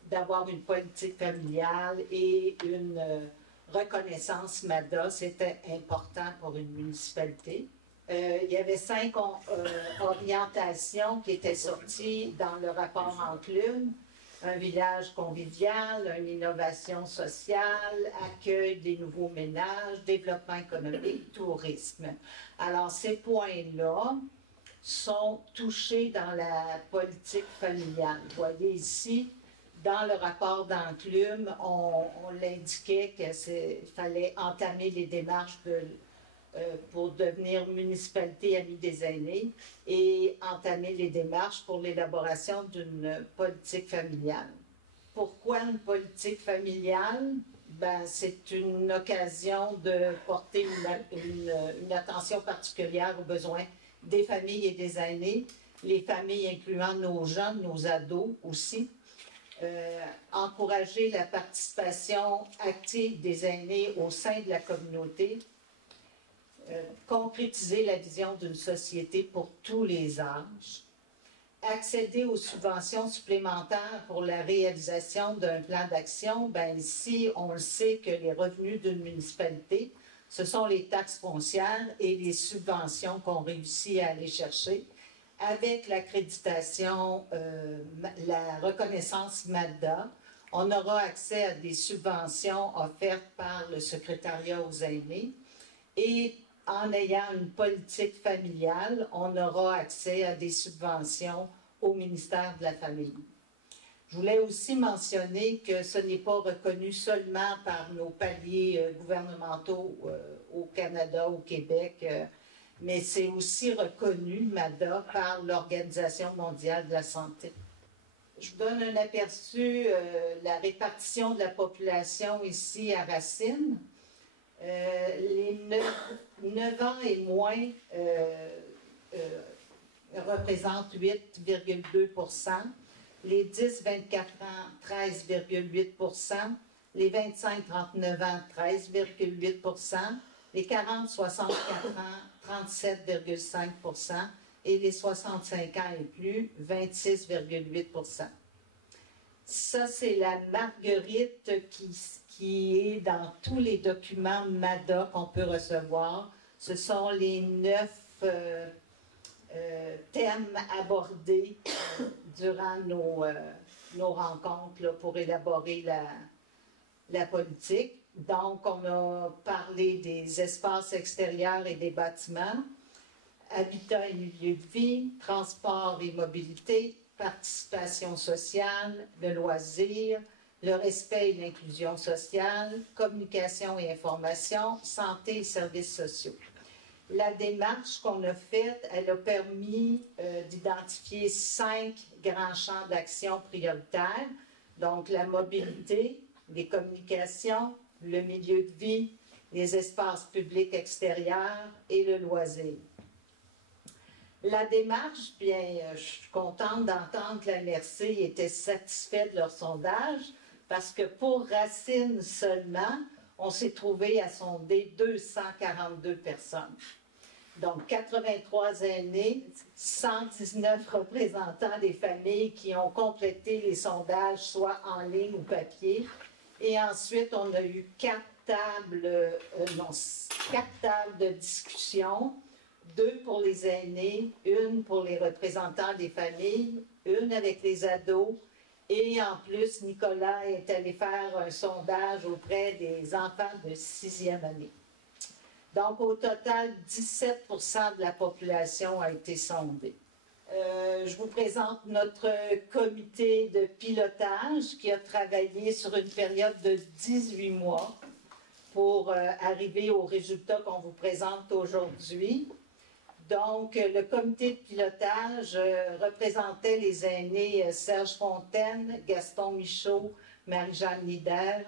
d'avoir une politique familiale et une reconnaissance MADA, c'était important pour une municipalité. Il y avait 5 orientations qui étaient sorties dans le rapport Enclume. Un village convivial, une innovation sociale, accueil des nouveaux ménages, développement économique, tourisme. Alors, ces points-là, sont touchés dans la politique familiale. Vous voyez ici, dans le rapport d'Enclume, on l'indiquait qu'il fallait entamer les démarches pour devenir municipalité amie des aînés et entamer les démarches pour l'élaboration d'une politique familiale. Pourquoi une politique familiale? Ben, c'est une occasion de porter une attention particulière aux besoins des familles et des aînés, les familles incluant nos jeunes, nos ados aussi. Encourager la participation active des aînés au sein de la communauté, concrétiser la vision d'une société pour tous les âges, accéder aux subventions supplémentaires pour la réalisation d'un plan d'action. Bien ici, on le sait que les revenus d'une municipalité, ce sont les taxes foncières et les subventions qu'on réussit à aller chercher. Avec l'accréditation, la reconnaissance MADA, on aura accès à des subventions offertes par le secrétariat aux aînés et en ayant une politique familiale, on aura accès à des subventions au ministère de la Famille. Je voulais aussi mentionner que ce n'est pas reconnu seulement par nos paliers gouvernementaux au Canada, au Québec, mais c'est aussi reconnu, MADA, par l'Organisation mondiale de la santé. Je vous donne un aperçu de la répartition de la population ici à Racine. Les 9 ans et moins représentent 8,2 %, les 10-24 ans, 13,8 %, les 25-39 ans, 13,8 %, les 40-64 ans, 37,5 % et les 65 ans et plus, 26,8 %. Ça, c'est la marguerite qui est dans tous les documents MADA qu'on peut recevoir. Ce sont les 9 thèmes abordés durant nos rencontres là, pour élaborer la politique. Donc, on a parlé des espaces extérieurs et des bâtiments, habitat et milieu de vie, transport et mobilité, participation sociale, le loisir, le respect et l'inclusion sociale, communication et information, santé et services sociaux. La démarche qu'on a faite, elle a permis d'identifier 5 grands champs d'action prioritaires, donc la mobilité, les communications, le milieu de vie, les espaces publics extérieurs et le loisir. La démarche, bien, je suis contente d'entendre que la MRC était satisfaite de leur sondage parce que pour Racine seulement, on s'est trouvé à sonder 242 personnes. Donc, 83 aînés, 119 représentants des familles qui ont complété les sondages, soit en ligne ou papier. Et ensuite, on a eu 4 tables de discussion, 2 pour les aînés, 1 pour les représentants des familles, 1 avec les ados. Et en plus, Nicolas est allé faire un sondage auprès des enfants de 6e année. Donc, au total, 17 % de la population a été sondée. Je vous présente notre comité de pilotage qui a travaillé sur une période de 18 mois pour arriver aux résultats qu'on vous présente aujourd'hui. Donc, le comité de pilotage représentait les aînés Serge Fontaine, Gaston Michaud, Marie-Jeanne Lider.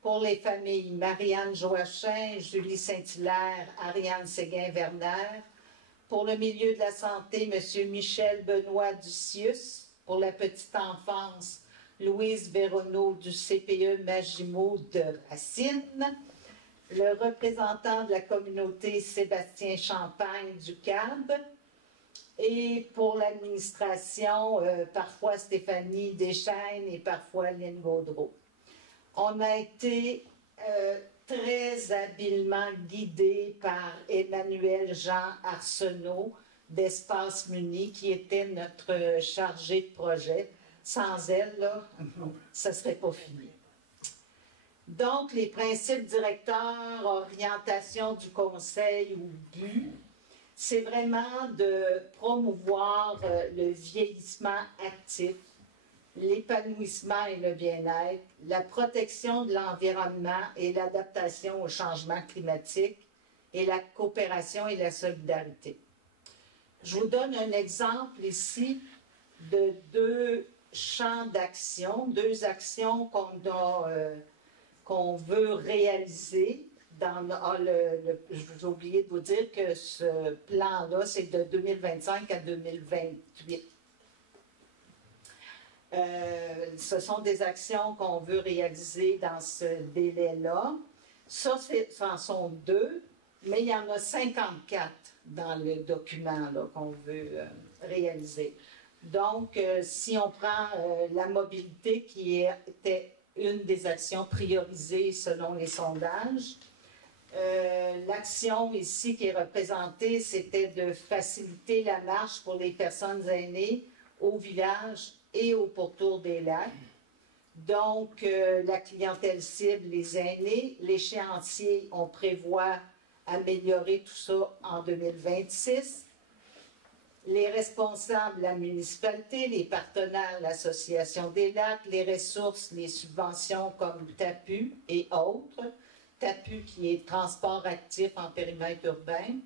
Pour les familles, Marianne Joachim, Julie Saint-Hilaire, Ariane Séguin-Werner. Pour le milieu de la santé, M. Michel Benoît Ducius. Pour la petite enfance, Louise Véronneau du CPE Magimo de Racine. Le représentant de la communauté, Sébastien Champagne du CAB. Et pour l'administration, parfois Stéphanie Deschaines et parfois Lynn Gaudreau. On a été très habilement guidés par Emmanuel Jean Arsenault d'Espace Muni, qui était notre chargée de projet. Sans elle, là, ça ne serait pas fini. Donc, les principes directeurs, orientation du conseil ou but, c'est vraiment de promouvoir le vieillissement actif, l'épanouissement et le bien-être, la protection de l'environnement et l'adaptation au changement climatique, et la coopération et la solidarité. Je vous donne un exemple ici de 2 champs d'action, 2 actions qu'on veut réaliser. J'ai oublié de vous dire que ce plan-là, c'est de 2025 à 2028. Ce sont des actions qu'on veut réaliser dans ce délai-là. Ça, en sont 2, mais il y en a 54 dans le document qu'on veut réaliser. Donc, si on prend la mobilité, qui était une des actions priorisées selon les sondages, l'action ici qui est représentée, c'était de faciliter la marche pour les personnes aînées au village et au pourtour des lacs. Donc, la clientèle cible, les aînés, l'échéancier, on prévoit améliorer tout ça en 2026. Les responsables, la municipalité, les partenaires, l'Association des lacs, les ressources, les subventions comme TAPU et autres. TAPU qui est transport actif en périmètre urbain.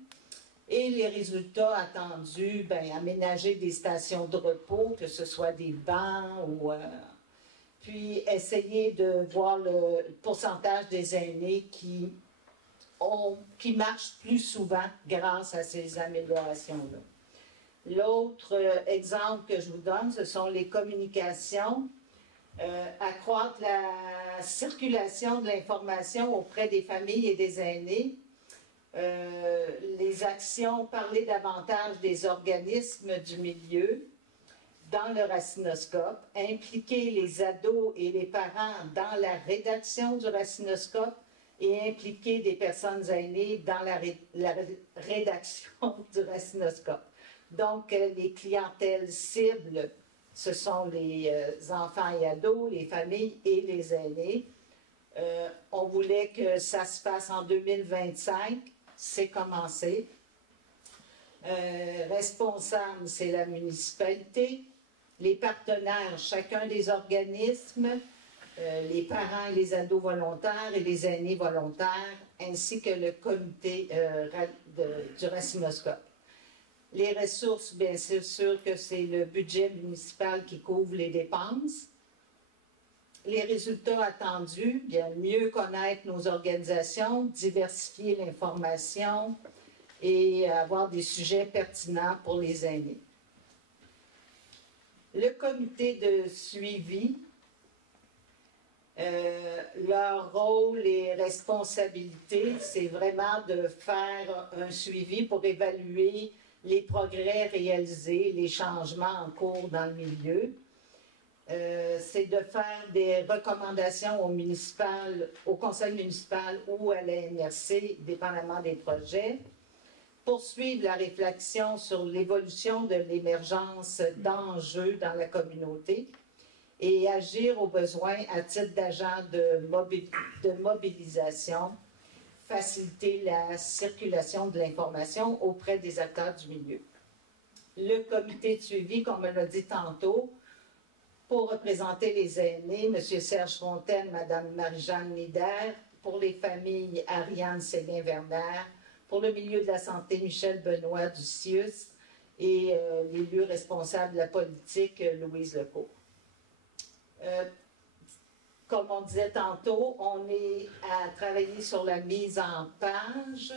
Et les résultats attendus, aménager des stations de repos, que ce soit des bancs ou... puis essayer de voir le pourcentage des aînés qui marchent plus souvent grâce à ces améliorations-là. L'autre exemple que je vous donne, ce sont les communications. Accroître la circulation de l'information auprès des familles et des aînés. Les actions, parler davantage des organismes du milieu dans le racinoscope, impliquer les ados et les parents dans la rédaction du racinoscope et impliquer des personnes aînées dans la rédaction du racinoscope. Donc, les clientèles cibles, ce sont les enfants et ados, les familles et les aînés. On voulait que ça se fasse en 2025, c'est commencé. Responsable, c'est la municipalité. Les partenaires, chacun des organismes, les parents et les ados volontaires et les aînés volontaires, ainsi que le comité du racinoscope. Les ressources, bien c'est sûr que c'est le budget municipal qui couvre les dépenses. Les résultats attendus, bien mieux connaître nos organisations, diversifier l'information et avoir des sujets pertinents pour les aînés. Le comité de suivi, leur rôle et responsabilité, c'est vraiment de faire un suivi pour évaluer les progrès réalisés, les changements en cours dans le milieu. C'est de faire des recommandations au conseil municipal ou à la MRC, dépendamment des projets. Poursuivre la réflexion sur l'évolution de l'émergence d'enjeux dans la communauté et agir aux besoins à titre d'agent de mobilisation, faciliter la circulation de l'information auprès des acteurs du milieu. Le comité de suivi, comme on l'a dit tantôt, pour représenter les aînés, M. Serge Fontaine, Mme Marie-Jeanne Nider, pour les familles, Ariane Séguin-Werner, pour le milieu de la santé, Michel Benoît du CIUS, et l'élu responsable de la politique, Louise Lecourt. Comme on disait tantôt, on est à travailler sur la mise en page.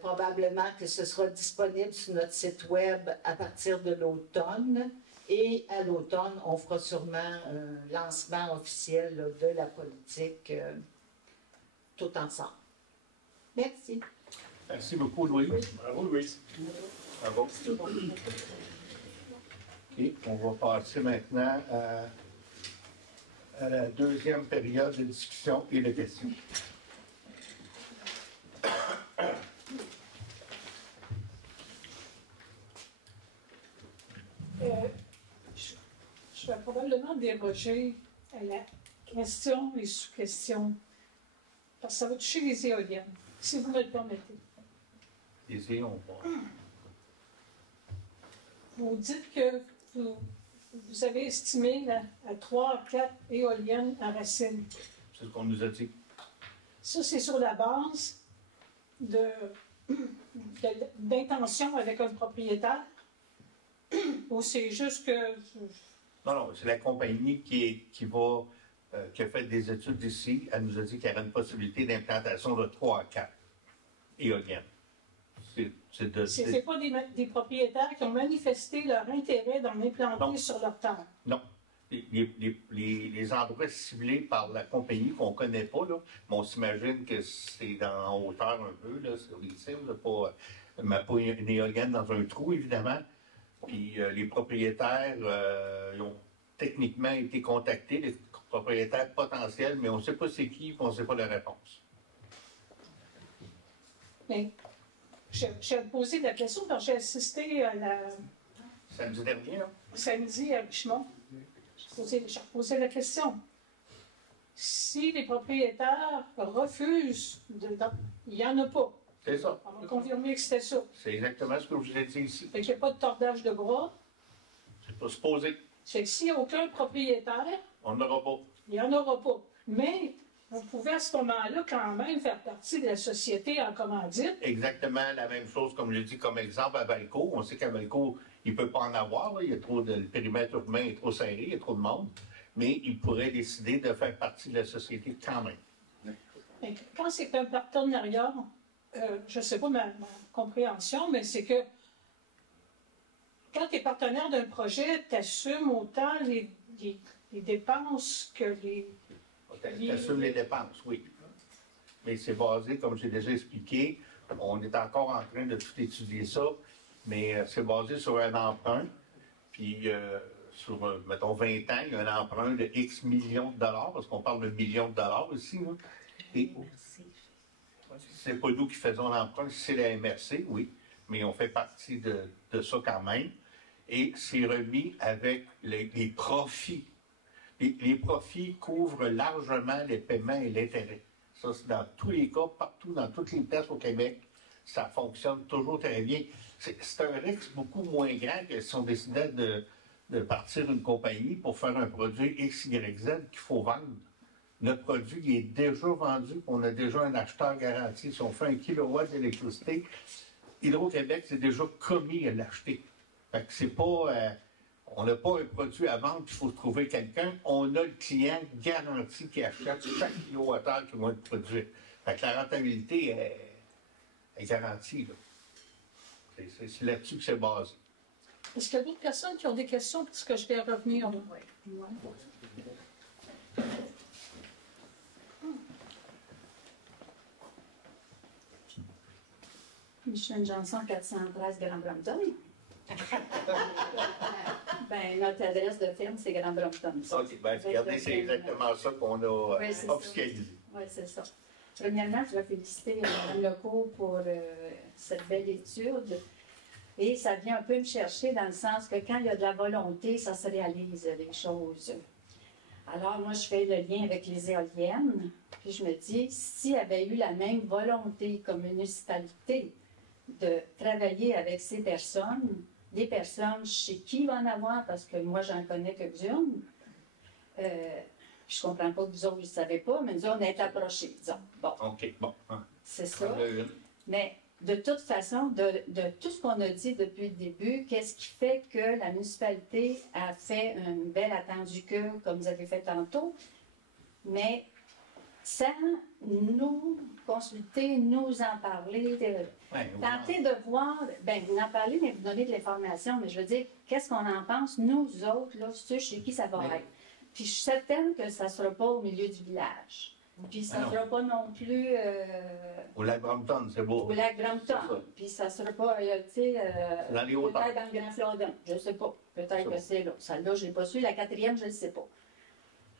Probablement que ce sera disponible sur notre site web à partir de l'automne. Et à l'automne, on fera sûrement un lancement officiel là, de la politique tout ensemble. Merci. Merci beaucoup, Louise. Bravo, Louise. Bravo. Et on va passer maintenant à la deuxième période de discussion et de questions. Je vais probablement déroger à la question et sous-question, parce que ça va toucher les éoliennes, si vous me le permettez. Ici, on va. Vous dites que vous avez estimé à 3 à 4 éoliennes à Racine. C'est ce qu'on nous a dit. Ça, c'est sur la base d'intention avec un propriétaire? Ou c'est juste que... Non, c'est la compagnie qui a fait des études ici. Elle nous a dit qu'il y avait une possibilité d'implantation de 3 à 4 éoliennes. C'est pas des propriétaires qui ont manifesté leur intérêt d'en implanter sur leur terre? Non. Les endroits ciblés par la compagnie qu'on ne connaît pas, là, mais on s'imagine que c'est en hauteur un peu, là, sur les cimes, là, pas une éolienne dans un trou, évidemment. Puis les propriétaires, ils ont techniquement été contactés, les propriétaires potentiels, mais on ne sait pas c'est qui, on ne sait pas la réponse. Mais j'ai posé la question quand j'ai assisté à la... Samedi dernier, là? Samedi à Richemont. J'ai posé la question. Si les propriétaires refusent, il n'y en a pas. C'est ça. On va confirmer que c'était ça. C'est exactement ce que je vous ai dit ici. Fait qu'il n'y a pas de tordage de bras. C'est pas supposé. Fait que s'il n'y a aucun propriétaire, on n'aura pas. Il n'y en aura pas. Mais vous pouvez à ce moment-là quand même faire partie de la société en commandite. Exactement la même chose, comme je dis, comme exemple à Valco. On sait qu'à Valco, il ne peut pas en avoir. Là. Il y a trop le périmètre urbain est trop serré, il y a trop de monde. Mais il pourrait décider de faire partie de la société quand même. Quand c'est un partenariat, je ne sais pas ma compréhension, mais c'est que quand tu es partenaire d'un projet, tu assumes autant les dépenses que les... Tu assumes les dépenses, oui. Mais c'est basé, comme j'ai déjà expliqué, on est encore en train de tout étudier ça, mais c'est basé sur un emprunt. Puis, sur, mettons, 20 ans, il y a un emprunt de X millions de dollars, parce qu'on parle de millions de dollars ici. Là. Et c'est pas nous qui faisons l'emprunt, c'est la MRC, oui, mais on fait partie de ça quand même. Et c'est remis avec les profits. Les profits couvrent largement les paiements et l'intérêt. Ça, c'est dans tous les cas, partout, dans toutes les places au Québec, ça fonctionne toujours très bien. C'est un risque beaucoup moins grand que si on décidait de partir une compagnie pour faire un produit X, Y, Z qu'il faut vendre. Notre produit il est déjà vendu, on a déjà un acheteur garanti. Si on fait 1 kilowatt d'électricité, Hydro-Québec s'est déjà commis à l'acheter. Fait que c'est pas... on n'a pas un produit à vendre, il faut trouver quelqu'un. On a le client garanti qui achète chaque kilowattheure qui va être produit. Fait que la rentabilité est garantie. Là. C'est là-dessus que c'est basé. Est-ce qu'il y a d'autres personnes qui ont des questions parce que je vais revenir? Oui. Micheline Janson, 413 Grand Brompton. Ben, notre adresse de firme, c'est Grand Brompton. OK, ben, regardez, c'est exactement ça qu'on a officialisé. Oui, c'est ça. Premièrement, je vais féliciter Mme Lecourt pour cette belle étude. Et ça vient un peu me chercher dans le sens que quand il y a de la volonté, ça se réalise, les choses. Alors, moi, je fais le lien avec les éoliennes. Puis je me dis, s'il y avait eu la même volonté comme municipalité de travailler avec ces personnes, des personnes chez qui il va en avoir, parce que moi, j'en connais que d'une. Je ne comprends pas que vous autres, vous ne savez pas, mais nous, on est approchés, disons. Bon. OK, bon. Hein. C'est ça. Mais de toute façon, de tout ce qu'on a dit depuis le début, qu'est-ce qui fait que la municipalité a fait une belle attendue queue, comme vous avez fait tantôt, mais sans nous consulter, nous en parler, tenter de voir, bien, vous en parlez, mais vous donnez de l'information, mais je veux dire, qu'est-ce qu'on en pense, nous autres, là, ceux chez qui ça va être. Puis je suis certaine que ça ne sera pas au milieu du village. Puis ça ne sera pas non plus... au lac Brompton, c'est beau. Au lac Brompton. Puis ça ne sera pas, tu sais... dans les hauteurs. Peut-être dans le Grand Flodon. Je ne sais pas. Peut-être que c'est là. Celle-là, je ne l'ai pas su. La 4e, je ne sais pas.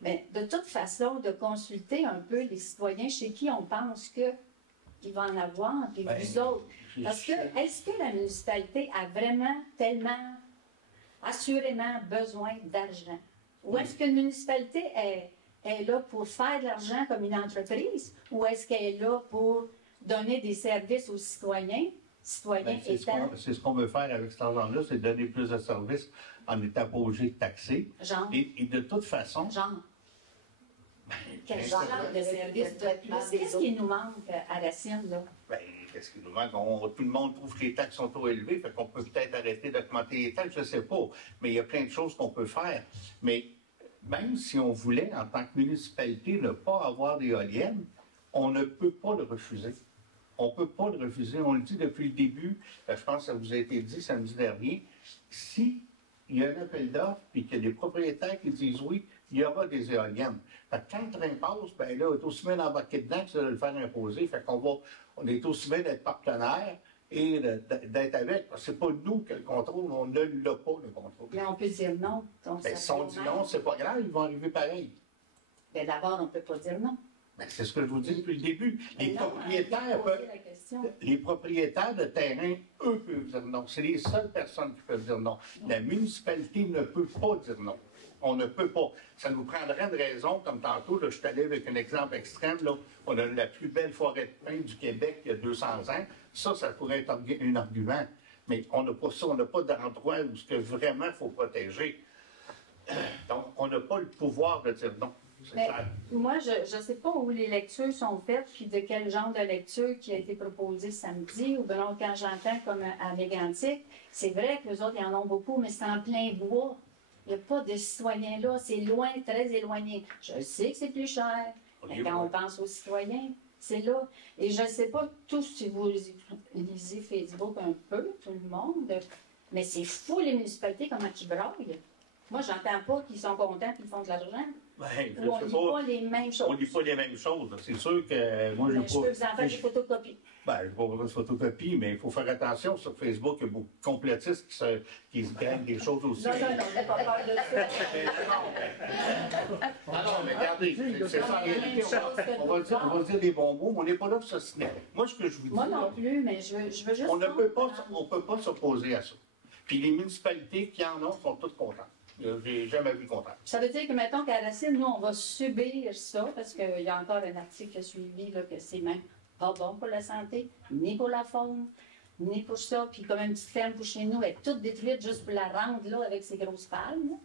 Mais de toute façon, de consulter un peu les citoyens chez qui on pense qu'il va en avoir, puis vous autres. Parce que, est-ce que la municipalité a vraiment tellement, assurément besoin d'argent? Ou est-ce qu'une municipalité est là pour faire de l'argent comme une entreprise? Ou est-ce qu'elle est là pour donner des services aux citoyens? citoyen Ben, étant... c'est ce qu'on veut faire avec cet argent-là, c'est donner plus de services en n'étant pas obligé de taxer. Genre? Et de toute façon... Genre? Quel Ben, genre de service de plus? Qu'est-ce qui nous manque à Racine, là? Ben, qu'est-ce qui nous manque? Tout le monde trouve que les taxes sont trop élevées, fait qu'on peut peut-être arrêter d'augmenter les taxes, je ne sais pas. Mais il y a plein de choses qu'on peut faire. Mais même si on voulait, en tant que municipalité, ne pas avoir d'éoliennes, on ne peut pas le refuser. On ne peut pas le refuser. On le dit depuis le début, je pense que ça vous a été dit samedi dernier, si il y a un appel d'offres et qu'il y a des propriétaires qui disent oui, il y aura des éoliennes. Fait que quand le train passe, ben là, on est aussi bien d'embarquer dedans que de le faire imposer. Fait on est aussi bien d'être partenaire et d'être avec. C'est pas nous qui le contrôle, on ne l'a pas, le contrôle. Mais on peut dire non. Donc Ben, si on dit non, c'est pas grave, ils vont arriver pareil. Mais d'abord, on ne peut pas dire non. Ben, c'est ce que je vous dis depuis le début. Les propriétaires de terrain, eux, peuvent dire non. C'est les seules personnes qui peuvent dire non. La municipalité ne peut pas dire non. On ne peut pas. Ça nous prendrait une raison, comme tantôt, là, je suis allé avec un exemple extrême, là, on a la plus belle forêt de pins du Québec il y a 200 ans. Ça pourrait être un argument. Mais on n'a pas ça, on n'a pas d'endroit où ce que vraiment il faut protéger. Donc, on n'a pas le pouvoir de dire non. Moi, je ne sais pas où les lectures sont faites, puis de quel genre de lecture qui a été proposé samedi, ou bien quand j'entends comme à Mégantic, c'est vrai que les autres, ils en ont beaucoup, mais c'est en plein bois. Il n'y a pas de citoyens là, c'est loin, très éloigné. Je sais que c'est plus cher, mais quand on pense aux citoyens, c'est là. Et je ne sais pas tous si vous lisez Facebook un peu, tout le monde, mais c'est fou les municipalités, comment ils braillent. Moi, j'entends pas qu'ils sont contents qu'ils font de l'argent. Ben, on ne lit pas les mêmes choses. On ne lit pas les mêmes choses. C'est sûr que moi, je peux vous en faire des photocopies. Ben, je ne vais pas de photocopies, mais il faut faire attention. Sur Facebook, il y a beaucoup de complotistes qui se gagnent des choses aussi. Non, n'ai pas peur de ça. Non, mais regardez, c'est ça. On va dire des bons mots, mais on n'est pas là pour s'ostiner. Moi, ce que je vous dis... Moi non plus, mais je veux juste... On ne peut pas s'opposer à ça. Puis les municipalités qui en ont sont toutes contentes. J'ai jamais vu le contraire. Ça veut dire que, mettons qu'à Racine, nous, on va subir ça, parce qu'il y a encore un article qui a suivi, là, que c'est même pas bon pour la santé, ni pour la faune, ni pour ça. Puis comme une petite ferme pour chez nous, elle est toute détruite juste pour la rendre là avec ses grosses palmes.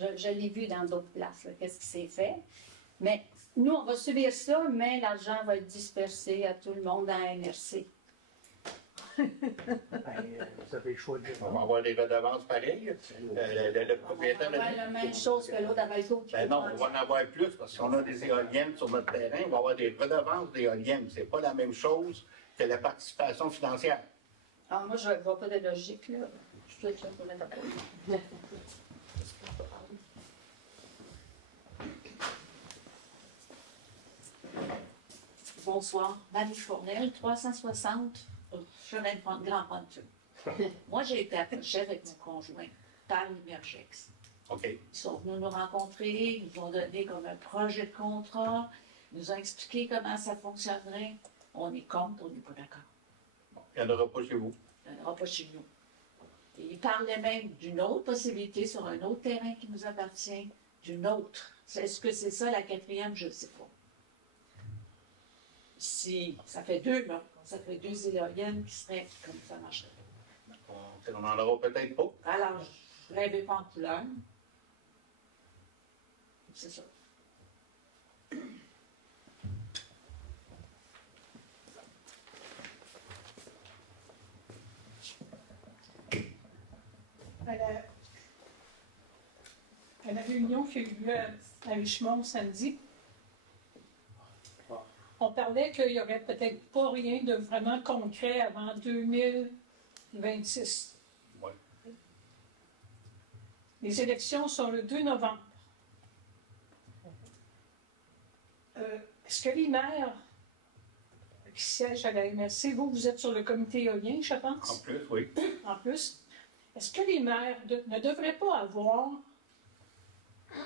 Je l'ai vu dans d'autres places, qu'est-ce qui s'est fait. Mais nous, on va subir ça, mais l'argent va être dispersé à tout le monde dans la MRC. Vous avez le choix de... On va avoir des redevances pareilles. Le propriétaire... On va avoir la même chose que l'autre avec l'autre. Ben non, on va en avoir plus parce qu'on a des éoliennes sur notre terrain. On va avoir des redevances d'éoliennes. C'est pas la même chose que la participation financière. Alors moi, je ne vois pas de logique, là. Je suis là pour la Bonsoir, Marie Fournel, 360, chemin de Grand Ponteux. Moi, j'ai été approchée avec mon conjoint par l'Emergex. OK. Ils sont venus nous rencontrer, ils nous ont donné comme un projet de contrat, ils nous ont expliqué comment ça fonctionnerait. On est contre, on n'est pas d'accord. Bon, il n'y en aura pas chez vous. Il n'y en aura pas chez nous. Et ils parlaient même d'une autre possibilité sur un autre terrain qui nous appartient, d'une autre. Est-ce que c'est ça la quatrième? Je ne sais pas. Si ça fait deux, là, ça fait deux éoliennes qui seraient comme ça marcherait. On n'en aura peut-être pas. Alors, je ne rêvais pas en couleur. C'est ça. À la réunion qui a eu lieu à Richemont samedi, on parlait qu'il n'y aurait peut-être pas rien de vraiment concret avant 2026. Oui. Les élections sont le 2 novembre. Est-ce que les maires qui siègent à la MRC, vous êtes sur le comité éolien, je pense? En plus, oui. En plus. Est-ce que les maires ne devraient pas avoir,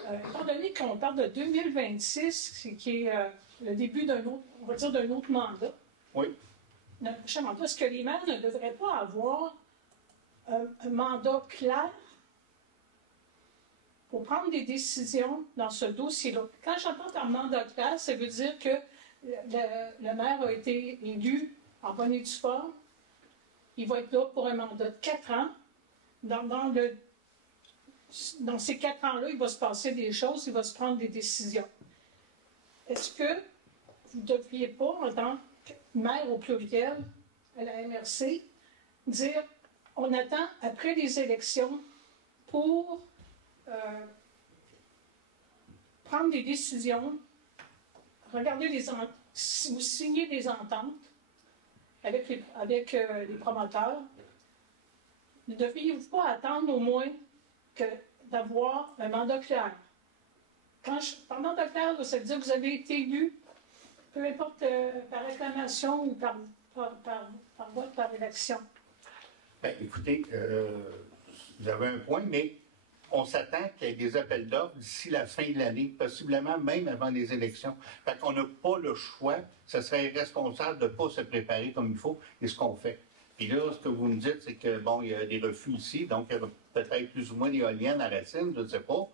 étant donné qu'on parle de 2026, qui est le début d'un autre, on va dire d'un autre mandat. Oui. Notre prochain mandat, est-ce que les maires ne devraient pas avoir un mandat clair pour prendre des décisions dans ce dossier-là? Quand j'entends par mandat clair, ça veut dire que le maire a été élu en bonne et due forme, il va être là pour un mandat de 4 ans. Dans ces 4 ans-là, il va se passer des choses, il va se prendre des décisions. Est-ce que vous ne devriez pas, en tant que maire au pluriel à la MRC, dire on attend après les élections pour prendre des décisions, regarder ou signer des ententes avec les promoteurs? Ne devriez-vous pas attendre au moins d'avoir un mandat clair? Par mandat clair, ça veut dire que vous avez été élu, peu importe par réclamation ou par vote, par élection. Bien, écoutez, vous avez un point, mais on s'attend qu'il y ait des appels d'offres d'ici la fin de l'année, possiblement même avant les élections. Fait qu'on n'a pas le choix, ce serait irresponsable de ne pas se préparer comme il faut, et ce qu'on fait. Puis là, ce que vous me dites, c'est que, bon, il y a des refus ici, donc il y a peut-être plus ou moins d'éoliennes à Racine, je ne sais pas,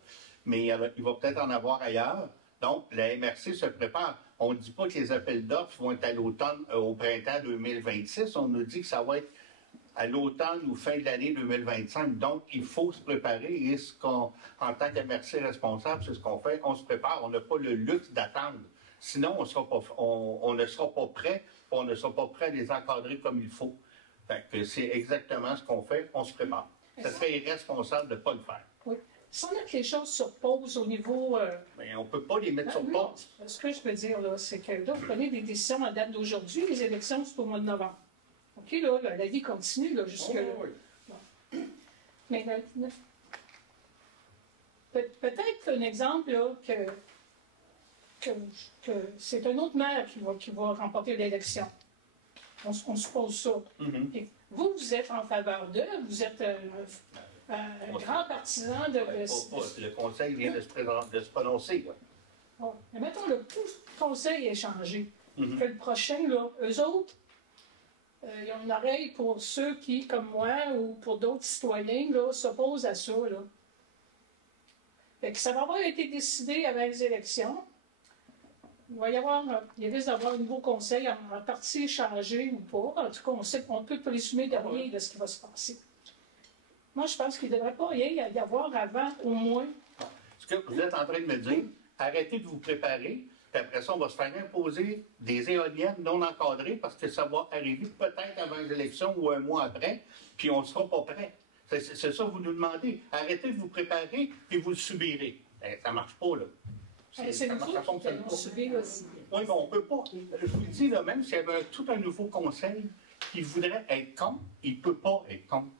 mais il va peut-être en avoir ailleurs. Donc, la MRC se prépare. On ne dit pas que les appels d'offres vont être à l'automne, au printemps 2026. On nous dit que ça va être à l'automne ou fin de l'année 2025. Donc, il faut se préparer. Et en tant qu'MRC responsable, c'est ce qu'on fait. On se prépare. On n'a pas le luxe d'attendre. Sinon, on ne sera pas prêt. On ne sera pas prêt à les encadrer comme il faut. Fait que c'est exactement ce qu'on fait. On se prépare. Ça serait irresponsable de ne pas le faire. Oui. Si on met les choses sur pause au niveau... Mais on ne peut pas les mettre sur pause. Ce que je veux dire, là, c'est que là, vous prenez des décisions à date d'aujourd'hui. Les élections, c'est au mois de novembre. OK, là, la vie continue là, jusque-là. Oh, oui. Bon. Mais peut-être un exemple, là, que c'est un autre maire qui va remporter l'élection. On suppose ça. Mm-hmm. Et vous êtes en faveur d'eux, vous êtes un grand partisan de... Le conseil vient de se prononcer. Ouais. Bon, mais mettons, tout le conseil est changé. Mm-hmm. Que le prochain, là, eux autres, ils ont une oreille pour ceux qui, comme moi, ou pour d'autres citoyens, là, s'opposent à ça. Là. Fait que ça va avoir été décidé avant les élections. Il risque d'avoir un nouveau conseil en partie changé ou pas. En tout cas, on peut présumer de rien de ce qui va se passer. Moi, je pense qu'il ne devrait pas rien y avoir avant, au moins. Ce que vous êtes en train de me dire, arrêtez de vous préparer, puis après ça, on va se faire imposer des éoliennes non encadrées parce que ça va arriver peut-être avant les élections ou un mois après, puis on ne sera pas prêt. C'est ça que vous nous demandez. Arrêtez de vous préparer, puis vous le subirez. Ça ne marche pas, là. C'est nous autres qui allons subir aussi. Oui, mais on ne peut pas. Je vous le dis, là, même s'il y avait tout un nouveau conseil qui voudrait être contre, il ne peut pas être contre.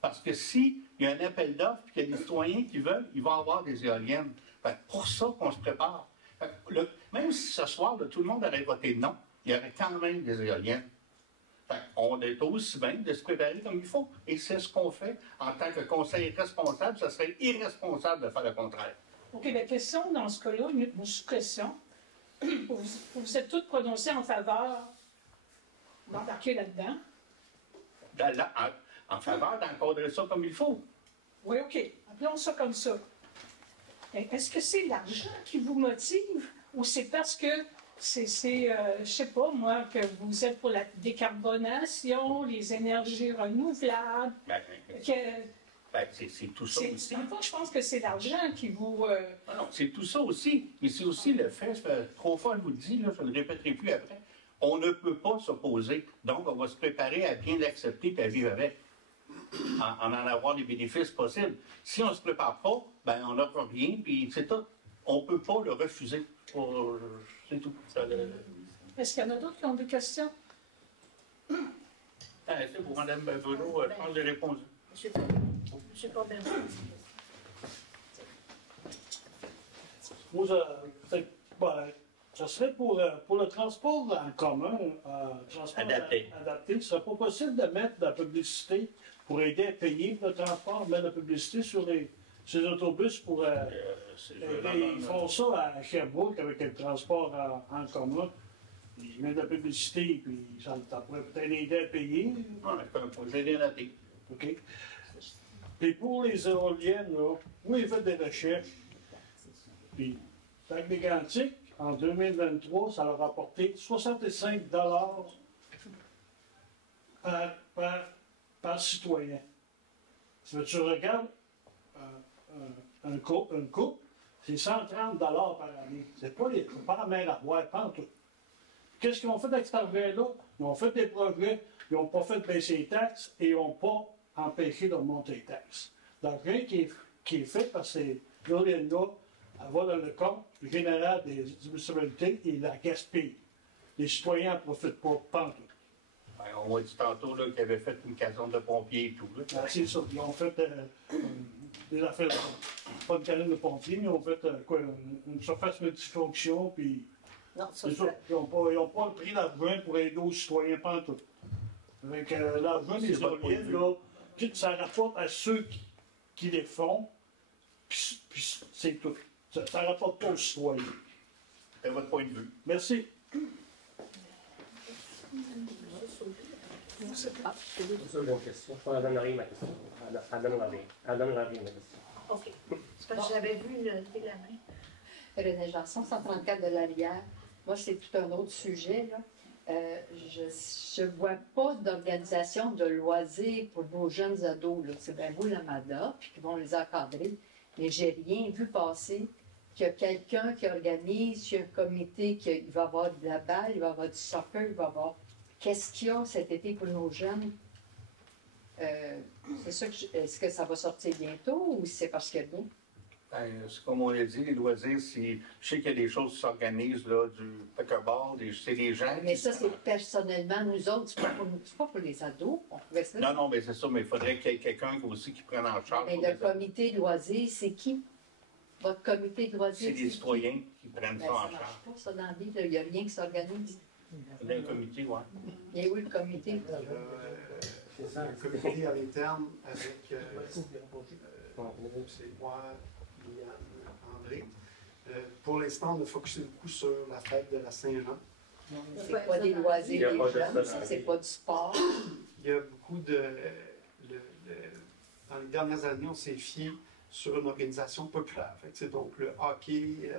Parce que s'il y a un appel d'offres et qu'il y a des citoyens qui veulent, il va y avoir des éoliennes. Pour ça qu'on se prépare. Même si ce soir, là, tout le monde aurait voté non, il y aurait quand même des éoliennes. On est aussi bien de se préparer comme il faut. Et c'est ce qu'on fait en tant que conseil responsable. Ce serait irresponsable de faire le contraire. OK, la question dans ce cas-là, une sous-question. Vous êtes tous prononcés en faveur d'embarquer là-dedans? En faveur d'encadrer ça comme il faut. Oui, OK. Appelons ça comme ça. Est-ce que c'est l'argent qui vous motive ou c'est parce que je sais pas moi, que vous êtes pour la décarbonation, les énergies renouvelables? C'est tout ça aussi. En fait, je pense que c'est l'argent qui vous... Non, c'est tout ça aussi. Mais c'est aussi le fait, ça fait 3 fois que je vous le dis, là, je ne le répéterai plus après. On ne peut pas s'opposer. Donc, on va se préparer à bien l'accepter et à vivre avec. En avoir les bénéfices possibles. Si on ne se prépare pas, ben on n'aura rien, puis c'est tout. On ne peut pas le refuser. C'est tout. Est-ce qu'il y en a d'autres qui ont des questions? C'est pour Mme Bruno, je pense que j'ai répondu. Monsieur Paubert. Ça serait pour le transport en commun, transport adapté. Ce ne serait pas possible de mettre de la publicité pour aider à payer le transport, mettre de la publicité sur ces autobus pour aider. Ils font ça à Sherbrooke avec le transport en commun. Ils mettent de la publicité, puis ça pourrait peut-être aider à payer. Oui, j'ai rien noté. OK. Puis pour les éoliennes, là, moi, j'ai fait des recherches. Puis, Lac-Mégantic, en 2023, ça leur a rapporté 65 $ par par citoyen. Si tu regardes un couple, c'est 130 $ par année. C'est pas la mer à boire, pas en tout. Qu'est-ce qu'ils ont fait avec cet argent-là? Ils ont fait des projets, ils n'ont pas fait baisser les taxes et ils n'ont pas empêché de remonter les taxes. L'argent qui est fait par ces éoliennes-là, elle va dans le compte général des municipalités et la gaspille. Les citoyens n'en profitent pas en tout. Ben, on m'a dit tantôt qu'ils avaient fait une caserne de pompiers et tout. Ah, c'est ça. Ils ont fait des affaires, pas de caserne de pompiers, mais ils ont fait une surface multifonction, puis Non, ça, c'est ça. Ils n'ont pas pris l'argent pour aider aux citoyens, pas en tout. Avec l'argent des éoliennes, là, ça rapporte à ceux qui les font, puis c'est tout. Ça ne rapporte pas aux citoyens. C'est votre point de vue. Merci. C'est une bonne question. Elle donnerait ma question. Elle donnerait ma question. OK. C'est parce que j'avais vu lever la main. René Janson, 134 de la Rivière. Moi, c'est tout un autre sujet, là. Je ne vois pas d'organisation de loisirs pour nos jeunes ados. C'est bien beau la MADA, puis qu'ils vont les encadrer. Mais j'ai rien vu passer qu'il y a quelqu'un qui organise, il y a un comité, il va y avoir de la balle, il va y avoir du soccer, il va y avoir... Qu'est-ce qu'il y a cet été pour nos jeunes? C'est ça est-ce que ça va sortir bientôt ou c'est parce qu'il y a bien? Ben, c'est comme on l'a dit, les loisirs, je sais qu'il y a des choses qui s'organisent, là, du pickleball, c'est les gens. Mais ça, c'est personnellement, nous autres, c'est pas pour les ados. On pouvait se Non, non, mais c'est ça, mais il faudrait qu'il y ait quelqu'un aussi qui prenne en charge. Mais le comité de loisirs, c'est qui? Votre comité de loisirs? C'est les citoyens qui prennent ça en charge. Ça ne marche pas, ça, dans la vie. Il n'y a rien qui s'organise. Il y a un comité, oui. Il y a où le comité? C'est un comité à l'interne avec c'est moi, Liane, André. Pour l'instant, on a focusé beaucoup sur la fête de la Saint-Jean. C'est pas des loisirs des jeunes, c'est pas du sport. Il y a beaucoup de... dans les dernières années, on s'est fié sur une organisation populaire. C'est donc le hockey,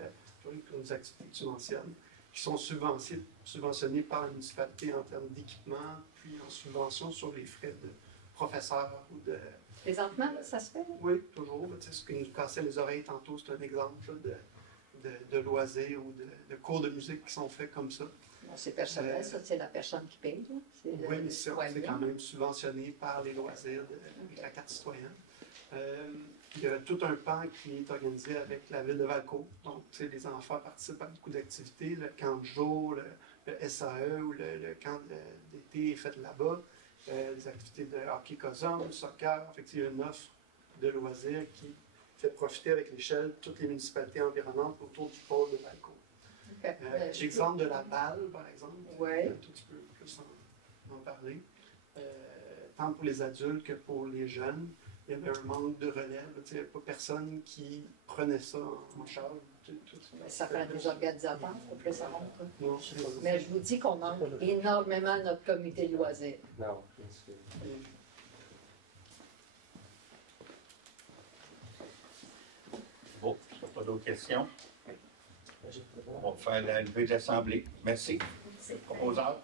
les activités subventionnées, qui sont subventionnées par la municipalité en termes d'équipement, puis en subvention sur les frais de professeurs ou de... Présentement, ça se fait? Oui, toujours. Ce qui nous cassait les oreilles tantôt, c'est un exemple de loisirs ou de cours de musique qui sont faits comme ça. Bon, c'est personnel, ça, c'est la personne qui paye. Oui, mais c'est quand même subventionné par les loisirs avec la carte citoyenne. Il y a tout un pan qui est organisé avec la ville de Valcourt. Donc, les enfants participent à beaucoup d'activités. Le camp de jour, le SAE ou le camp d'été est fait là-bas. Les activités de hockey cosum, soccer. Il y a une offre de loisirs qui fait profiter avec l'échelle toutes les municipalités environnantes autour du pôle de Valcourt. L'exemple de la balle, par exemple, un tout petit peu plus en parler. Tant pour les adultes que pour les jeunes, il y avait un manque de relève. Il n'y avait pas personne qui prenait ça en charge. Ça prend des organisateurs, pour que ça montre. Non, mais je vous dis qu'on manque énormément notre comité de loisirs. Non, bien sûr. Bon, il n'y a pas d'autres questions. On va faire la levée de l'Assemblée. Merci. Proposeur.